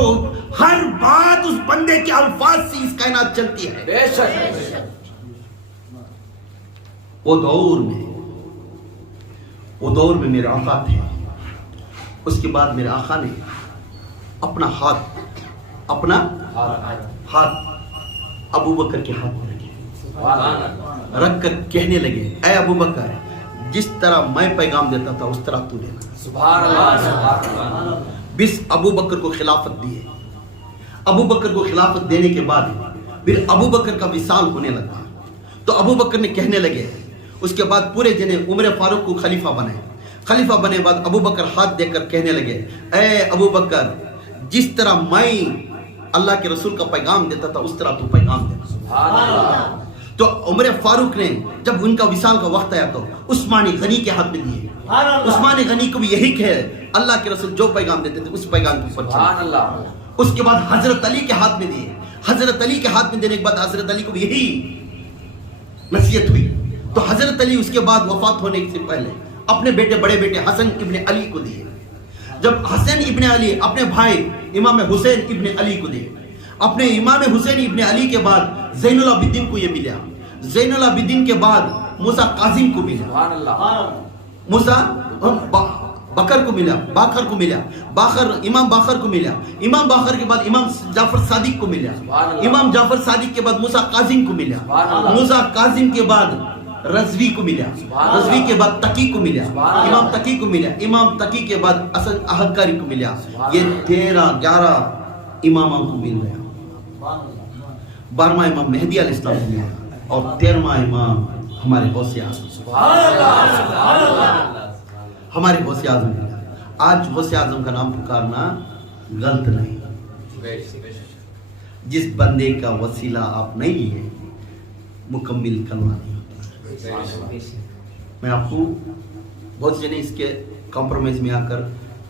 ہر بات اس بندے کے الفاظ سے اس کائنات چلتی ہے۔ بے شک، وہ دور میں میرے آقا تھے، اس کے بعد میرے آقا نے اپنا ہاتھ ابو بکر کے ہاتھ میں رکھ کر کہنے لگے اے ابو بکر جس طرح میں پیغام دیتا تھا اس طرح تو دینا۔ سبحان اللہ، سبحان اللہ، بس ابو بکر کو خلافت دیے۔ ابو بکر کو خلافت دینے کے بعد پھر ابو بکر کا وصال ہونے لگا تو ابو بکر نے کہنے لگے، اس کے بعد پورے جنے عمر فاروق کو خلیفہ بنے۔ خلیفہ بنے بعد ابو بکر ہاتھ دے کر کہنے لگے اے ابو بکر جس طرح میں اللہ کے رسول کا پیغام دیتا تھا اس طرح تو پیغام دینا۔ سبحان اللہ، تو عمر فاروق نے جب ان کا وصال کا وقت آیا تو عثمان غنی کے ہاتھ میں دیے۔ عثمان غنی کو بھی یہی کہے اللہ کے رسول جو پیغام دیتے تھے اس پیغام کے اوپر سبحان چلو۔ اللہ، اس کے بعد حضرت علی کے ہاتھ میں دیے۔ حضرت علی کے ہاتھ میں دینے کے بعد حضرت علی کو بھی یہی نصیحت ہوئی۔ تو حضرت علی اس کے بعد وفات ہونے سے پہلے اپنے بیٹے بڑے بیٹے حسن ابن علی کو دیے۔ جب حسن ابن علی اپنے بھائی امام حسین ابن علی کو دیے، اپنے امام حسین ابن علی کے بعد زین العابدین کو یہ ملا، زین العابدین کے بعد موسیٰ کاظم کو ملا، سبحان اللہ، موسیٰ بکر کو ملا، باقر کو ملا، باقر امام باقر کو ملا، امام باقر کے بعد امام جعفر صادق کو ملا، امام جعفر صادق کے بعد موسیٰ کاظم کو ملا، موسیٰ کاظم کے بعد رضوی کو ملا، رضوی کے بعد تقی کو ملا، امام تقی کو ملا، امام تقی کے بعد حسن احدکاری کو ملا۔ یہ 11 اماموں کو مل گیا۔ 12واں امام مہدی علیہ السلام کو ملا اور 13واں امام ہمارے غوث اعظم، ہمارے غوث اعظم ملا۔ آج غوث اعظم کا نام پکارنا غلط نہیں، جس بندے کا وسیلہ آپ نہیں لیے مکمل کلمہ نہیں۔ میں آپ کو بہت جنے اس کے کمپرومائز میں آ کر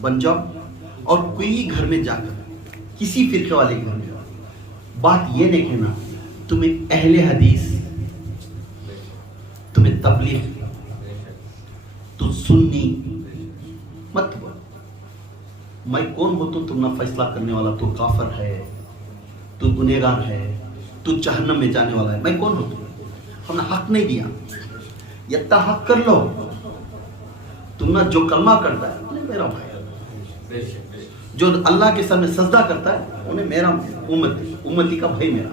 بن جاؤ اور کوئی گھر میں جا کر کسی فرقے والے کے گھر میں بات یہ نہیں کہنا تمہیں اہل حدیث، تمہیں تبلیغ، تو سنی مت بول. میں کون ہوتا ہوں تم نہ فیصلہ کرنے والا، تو کافر ہے، تو گنہگار ہے، تو جہنم میں جانے والا ہے. میں کون ہوتا ہوں؟ ہم نے حق نہیں دیا. یتا حق کر لو. تم نہ جو کلمہ کرتا ہے انہیں میرا بھائی، جو اللہ کے سامنے سجدہ کرتا ہے انہیں میرا امتی کا بھائی میرا.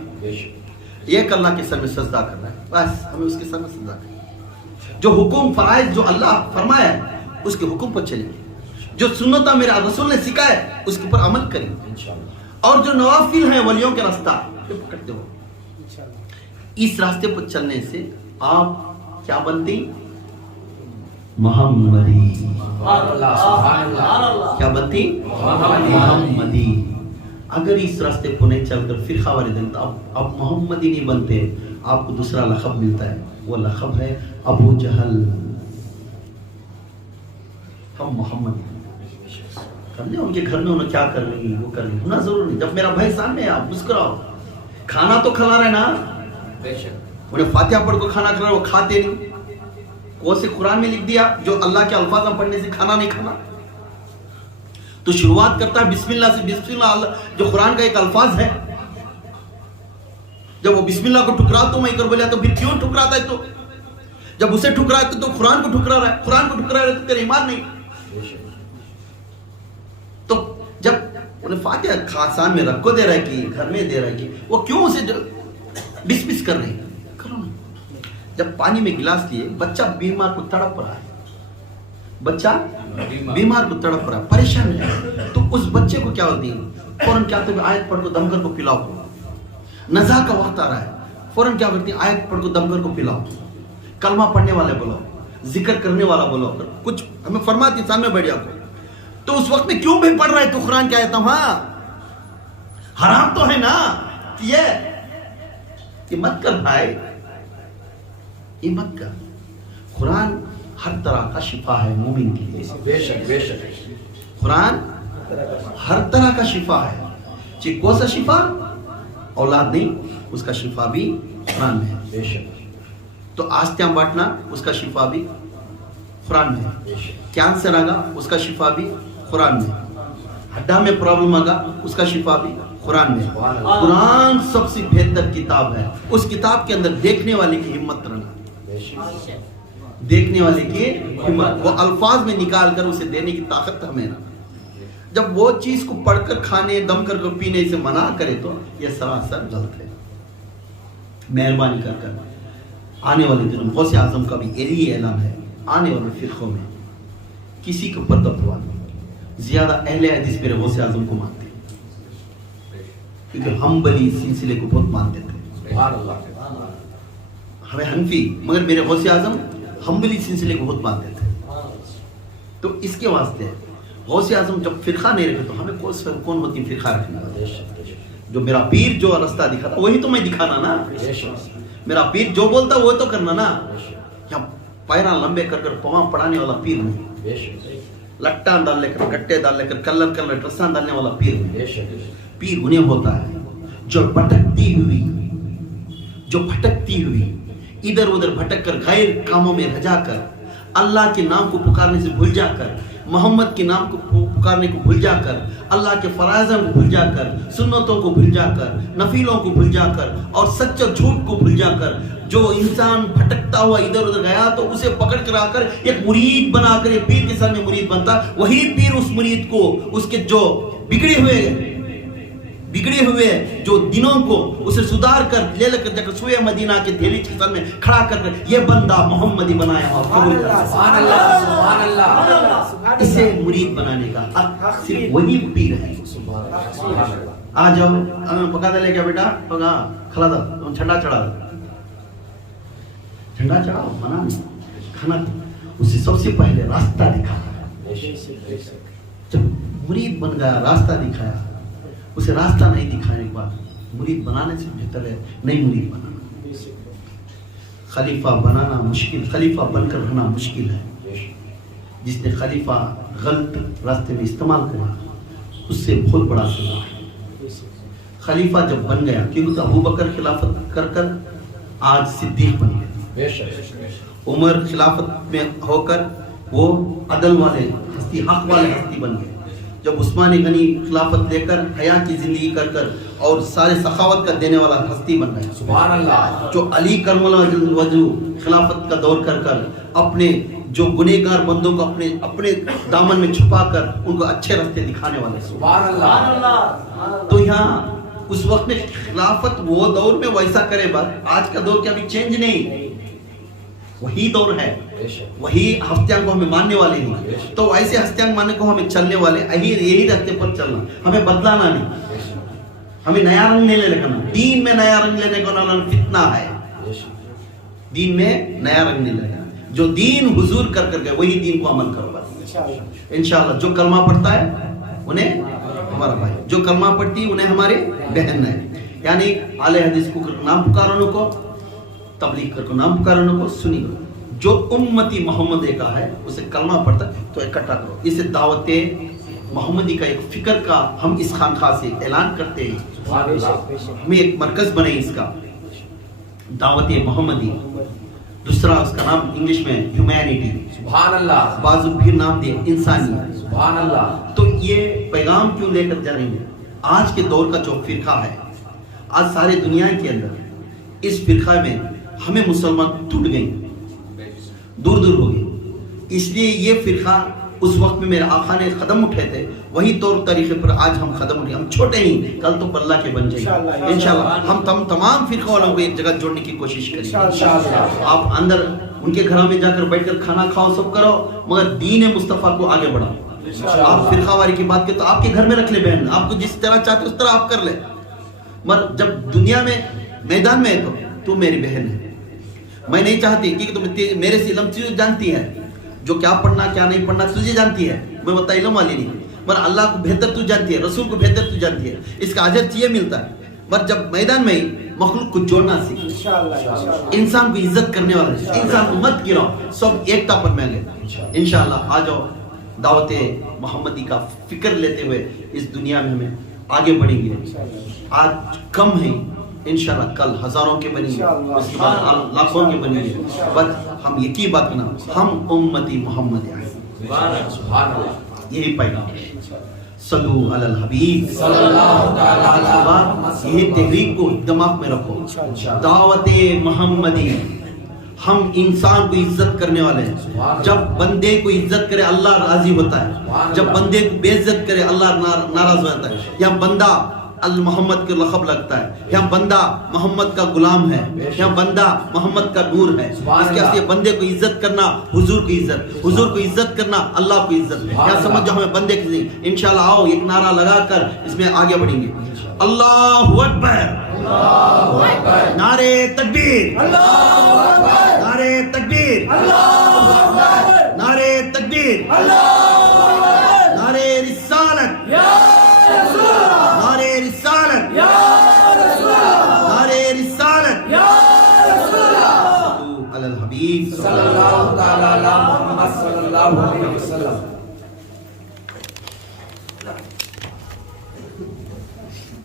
ایک اللہ کے سامنے سجدہ کر رہا ہے، بس ہمیں اس کے سامنے سجدہ کرنا. جو حکم فرائض جو اللہ فرمایا ہے اس کے حکم پر چلیں، جو سنتہ میرے رسول نے سکھایا ہے اس کے اوپر عمل کریں، اور جو نوافل ہیں ولیوں کے راستہ یہ پکڑتے ہو. اس راستے پر چلنے سے آپ کیا بنتے ہیں؟ محمدی. کیا بنتے ہیں؟ محمدی. اگر اس راستے کو نہیں چل کر فرقہ والی دن اب محمدی نہیں بنتے، آپ کو دوسرا لقب ملتا ہے. وہ لقب ہے ابو جہل. ہم محمد کرنے ان کے گھر میں انہیں کیا کر رہی وہ کر رہی ہونا ضرور نہیں. جب میرا بھائی سامنے ہے آپ مسکراؤ. کھانا تو کھلا رہے نا، انہیں فاتحہ پڑھ کو کھانا کھلا رہے وہ کھاتے نہیں. وہ سے قرآن میں لکھ دیا جو اللہ کے الفاظ میں پڑھنے سے کھانا نہیں کھانا. تو شروعات کرتا ہے بسم اللہ سے. بسم اللہ جو قرآن کا ایک الفاظ ہے، جب وہ بسم اللہ کو ٹھکرا تو میں کر بولیا تو پھر کیوں ٹھکراتا ہے؟ تو جب اسے ٹھکرا ہے تو قرآن کو ٹھکرا رہا ہے. قرآن کو ٹھکرا رہا ہے تو تیرا ایمان نہیں. تو جب انہیں فاتحہ خاصان میں رکھو دے رہا ہے کہ گھر میں دے رہا ہے کہ وہ کیوں اسے ڈسمس کر رہے ہیں؟ کرو نا. جب پانی میں گلاس لیے بچہ بیمار کو تڑپ رہا ہے، بچہ بیمار کو تڑپ رہا ہے، پریشان ہے، تو اس بچے کو کیا ہوتی ہے؟ فوراً کیا ہوتا ہے؟ آیت پڑھ کو دم کر کو پلاؤ. نزا کا وقت آ رہا ہے، فوراً کیا کرتی ہے؟ آیت پڑھ کو دم کر کو پلاؤ. کلمہ پڑھنے والے بولو، ذکر کرنے والا بولو. کچھ ہمیں فرماتی سامنے بیٹھ جاؤ. تو اس وقت میں کیوں بھی پڑھ رہا ہے تو قرآن کیا آیت؟ ہاں حرام تو ہے نا یہ مت کر بھائی، یہ مت کر. قرآن ہر طرح کا شفا ہے مومن کے لیے. بے شک بے شک. قرآن ہر طرح کا شفا ہے. چاہے کون سا شفا؟ اولاد نہیں، اس کا شفا بھی قرآن میں ہے. بے شک. تو آستیاں بانٹنا اس کا شفا بھی قرآن میں ہے. کینسر آگا اس کا شفا بھی قرآن میں ہے. ہڈا میں پرابلم آگا اس کا شفا بھی قرآن میں ہے. قرآن سب سے بہتر کتاب ہے. اس کتاب کے اندر دیکھنے والے کی ہمت رہنا، دیکھنے والے کی ہمت، وہ الفاظ میں نکال کر اسے دینے کی طاقت ہمیں رہنا. جب وہ چیز کو پڑھ کر کھانے دم کر کر پینے سے منع کرے تو یہ سراسر غلط ہے. مہربانی کر آنے والے دنوں میں غوث اعظم کا بھی یہی اعلان ہے، آنے والے فرقوں میں کسی کو پردہ پرواہ نہیں. زیادہ اہل حدیث میرے غوث اعظم کو مانتے ہیں کیونکہ حنبلی سلسلے کو بہت مانتے تھے. ہمیں حنفی مگر میرے غوث اعظم حنبلی سلسلے کو بہت مانتے تھے. تو اس کے واسطے غوث اعظم جب فرقہ نہیں رکھے تو ہمیں کون ہوتی فرقہ رکھنے والا؟ جو میرا پیر جو راستہ دکھاتا وہی تو میں دکھانا نا. میرا پیر جو بولتا وہ تو کرنا نا. یا پیراں لمبے کر کر پواں پڑھانے والا پیر نہیں. لٹا ڈال لے کر گٹے ڈال لے کر کلر کلر ڈرساں ڈالنے والا پیر نہیں. پیر انہیں ہوتا ہے جو بھٹکتی ہوئی ادھر ادھر بھٹک کر غیر کاموں میں رجا کر اللہ کے نام کو پکارنے سے بھول جا کر، محمد کے نام کو پکارنے کو بھول جا کر، اللہ کے فرائضوں کو بھول جا کر، سنتوں کو بھول جا کر، نفیلوں کو بھول جا کر اور سچ اور جھوٹ کو بھول جا کر جو انسان بھٹکتا ہوا ادھر ادھر گیا تو اسے پکڑ کر آ کر ایک مرید بنا کر ایک پیر کے سامنے مرید بنتا. وہی پیر اس مرید کو اس کے جو بگڑے ہوئے جو دنوں کو اسے سدھار کر لے کر جا کر سوئے مدینہ کے دھیلی کے سامنے کھڑا کر یہ بندہ محمدی بنایا ہوا. سبحان اللہ سبحان اللہ. اسے مرید بنانے کا حق صرف وہی پیر ہے. آ جاؤ پکا دے لے کیا بیٹا پکا کھلا دا جھنڈا چڑھا جھنڈا چڑھاؤ منع نہیں کھانا. اسے سب سے پہلے راستہ دکھایا. جب مرید بن گیا راستہ دکھایا. اسے راستہ نہیں دکھانے کے بعد مرید بنانے سے بہتر ہے نہیں مرید بنانا. خلیفہ بنانا مشکل، خلیفہ بن کر رہنا مشکل ہے. جس نے خلیفہ غلط راستے میں استعمال کرا اس سے بہت بڑا سزا ہے۔ خلیفہ جب بن گیا، کیونکہ ابو بکر خلافت کر کر آج صدیق بن گیا، عمر خلافت میں ہو کر وہ عدل والے ہستی، حق والے ہستی بن گئے، جب عثمان غنی خلافت لے کر حیا کی زندگی کر کر اور سارے سخاوت کا دینے والا ہستی بن گئے، سبحان اللہ، جو علی کرم اللہ وجہ خلافت کا دور کر کر اپنے جو گنہگار بندوں کو اپنے دامن میں چھپا کر ان کو اچھے راستے دکھانے والے، سبحان اللہ۔ تو یہاں اس وقت میں خلافت وہ دور میں ویسا کرے بات، آج کا دور کیا ابھی چینج نہیں، وہی دور ہے، وہی ہفتیاں کو ہمیں ماننے والے نہیں، تو ایسے ہفتیاں ماننے کو ہمیں چلنے والے، یہی راستے پر چلنا، ہمیں بدلانا نہیں، ہمیں نیا رنگ نہیں لینے کا، دین میں نیا رنگ لینے کو نہ فتنہ ہے، دین میں نیا رنگ نہیں لینا، جو دین حضور کر کر گئے وہی دین کو عمل کرو بس انشاءاللہ۔ جو کلمہ پڑھتا ہے انہیں ہمارا بھائی، جو کلمہ پڑھتی انہیں ہماری بہن ہے، یعنی اہل حدیث کو نام پکاروں کو، تبلیغ کر کو نام پکاروں کو سنی، جو امتی محمد کا ہے اسے کلمہ پڑھتا ہے تو اکٹھا کرو، اسے دعوت محمدی کا ایک فکر کا ہم اس خانقاہ سے اعلان کرتے ہیں، ہمیں ایک مرکز بنے اس کا، دعوت محمدی، دوسرا اس کا نام انگلش میں ہیومینٹی، سبحان اللہ، بعض پھر نام دے انسانیت، سبحان اللہ۔ تو یہ پیغام کیوں لے کر جا رہے ہیں؟ آج کے دور کا جو فرقہ ہے، آج سارے دنیا کے اندر اس فرقہ میں ہمیں مسلمان ٹوٹ گئے، دور دور ہو گئے، اس لیے یہ فرقہ اس وقت میں میرے آقا نے قدم اٹھے تھے، وہی طور طریقے پر آج ہم قدم اٹھے، ہم چھوٹے ہی کل تو اللہ کے بن جائیں گے انشاءاللہ۔ ہم تمام فرقہ والوں کو ایک جگہ جوڑنے کی کوشش کریں گے، آپ اندر ان کے گھروں میں جا کر بیٹھ کر کھانا کھاؤ، سب کرو، مگر دین مصطفیٰ کو آگے بڑھاؤ۔ آپ فرقہ واری کی بات کریں تو آپ کے گھر میں رکھ لے بہن، آپ کو جس طرح چاہتے اس طرح آپ کر لے، مگر جب دنیا میں میدان میں ہے تو میری بہن ہے، میں نہیں چاہتی کہ تم میرے سے علم چیز جانتی ہے، جو کیا پڑھنا کیا نہیں پڑھنا تجھے جانتی ہے، میں بتا علم والی نہیں، مگر اللہ کو بہتر تو جانتی ہے، رسول کو بہتر تو جانتی ہے، اس کا اجر چیئے ملتا ہے، مگر جب میدان میں مخلوق کو جوڑنا سیکھ، انسان کو عزت کرنے والا، انسان کو مت گراؤ، سب ایکتا پر میں لے، انشاءاللہ آ جاؤ، دعوت محمدی کا فکر لیتے ہوئے اس دنیا میں ہمیں آگے بڑھیں گے، آج کم ہیں انشاءاللہ کل ہزاروں کے بنیں گے، اس کے بعد لاکھوں کے بنیں گے، بس ہم یقین بات کرنا، ہم امتی محمد ہیں، سبحان اللہ، یہی پیغام ہے، صلو علی الحبیب صلی اللہ تعالی علیہ وسلم۔ یہ تحریک کو دماغ میں رکھو، دعوت محمدی، ہم انسان کو عزت کرنے والے ہیں، جب بندے کو عزت کرے اللہ راضی ہوتا ہے، جب بندے کو بے عزت کرے اللہ ناراض ہوتا ہے، یا بندہ محمد کے لقب لگتا ہے، یا بندہ محمد کا غلام ہے، یا بندہ محمد کا نور ہے، اس کے لیے بندے کو عزت کرنا حضور کو عزت، حضور کو عزت کرنا اللہ کو عزت، یا سمجھ جاؤ ہمیں بندے کی انشاءاللہ آؤ ایک نعرہ لگا کر اس میں آگے بڑھیں گے، اللہ اکبر، نعرے تکبیر، نعرے تکبیر، نعرے تکبیر، نعرے رسالت، نعرے رسالت، نعرے رسالت، صلو علی الحبیب صلی اللہ تعالی علی محمد صلی اللہ علیہ وسلم۔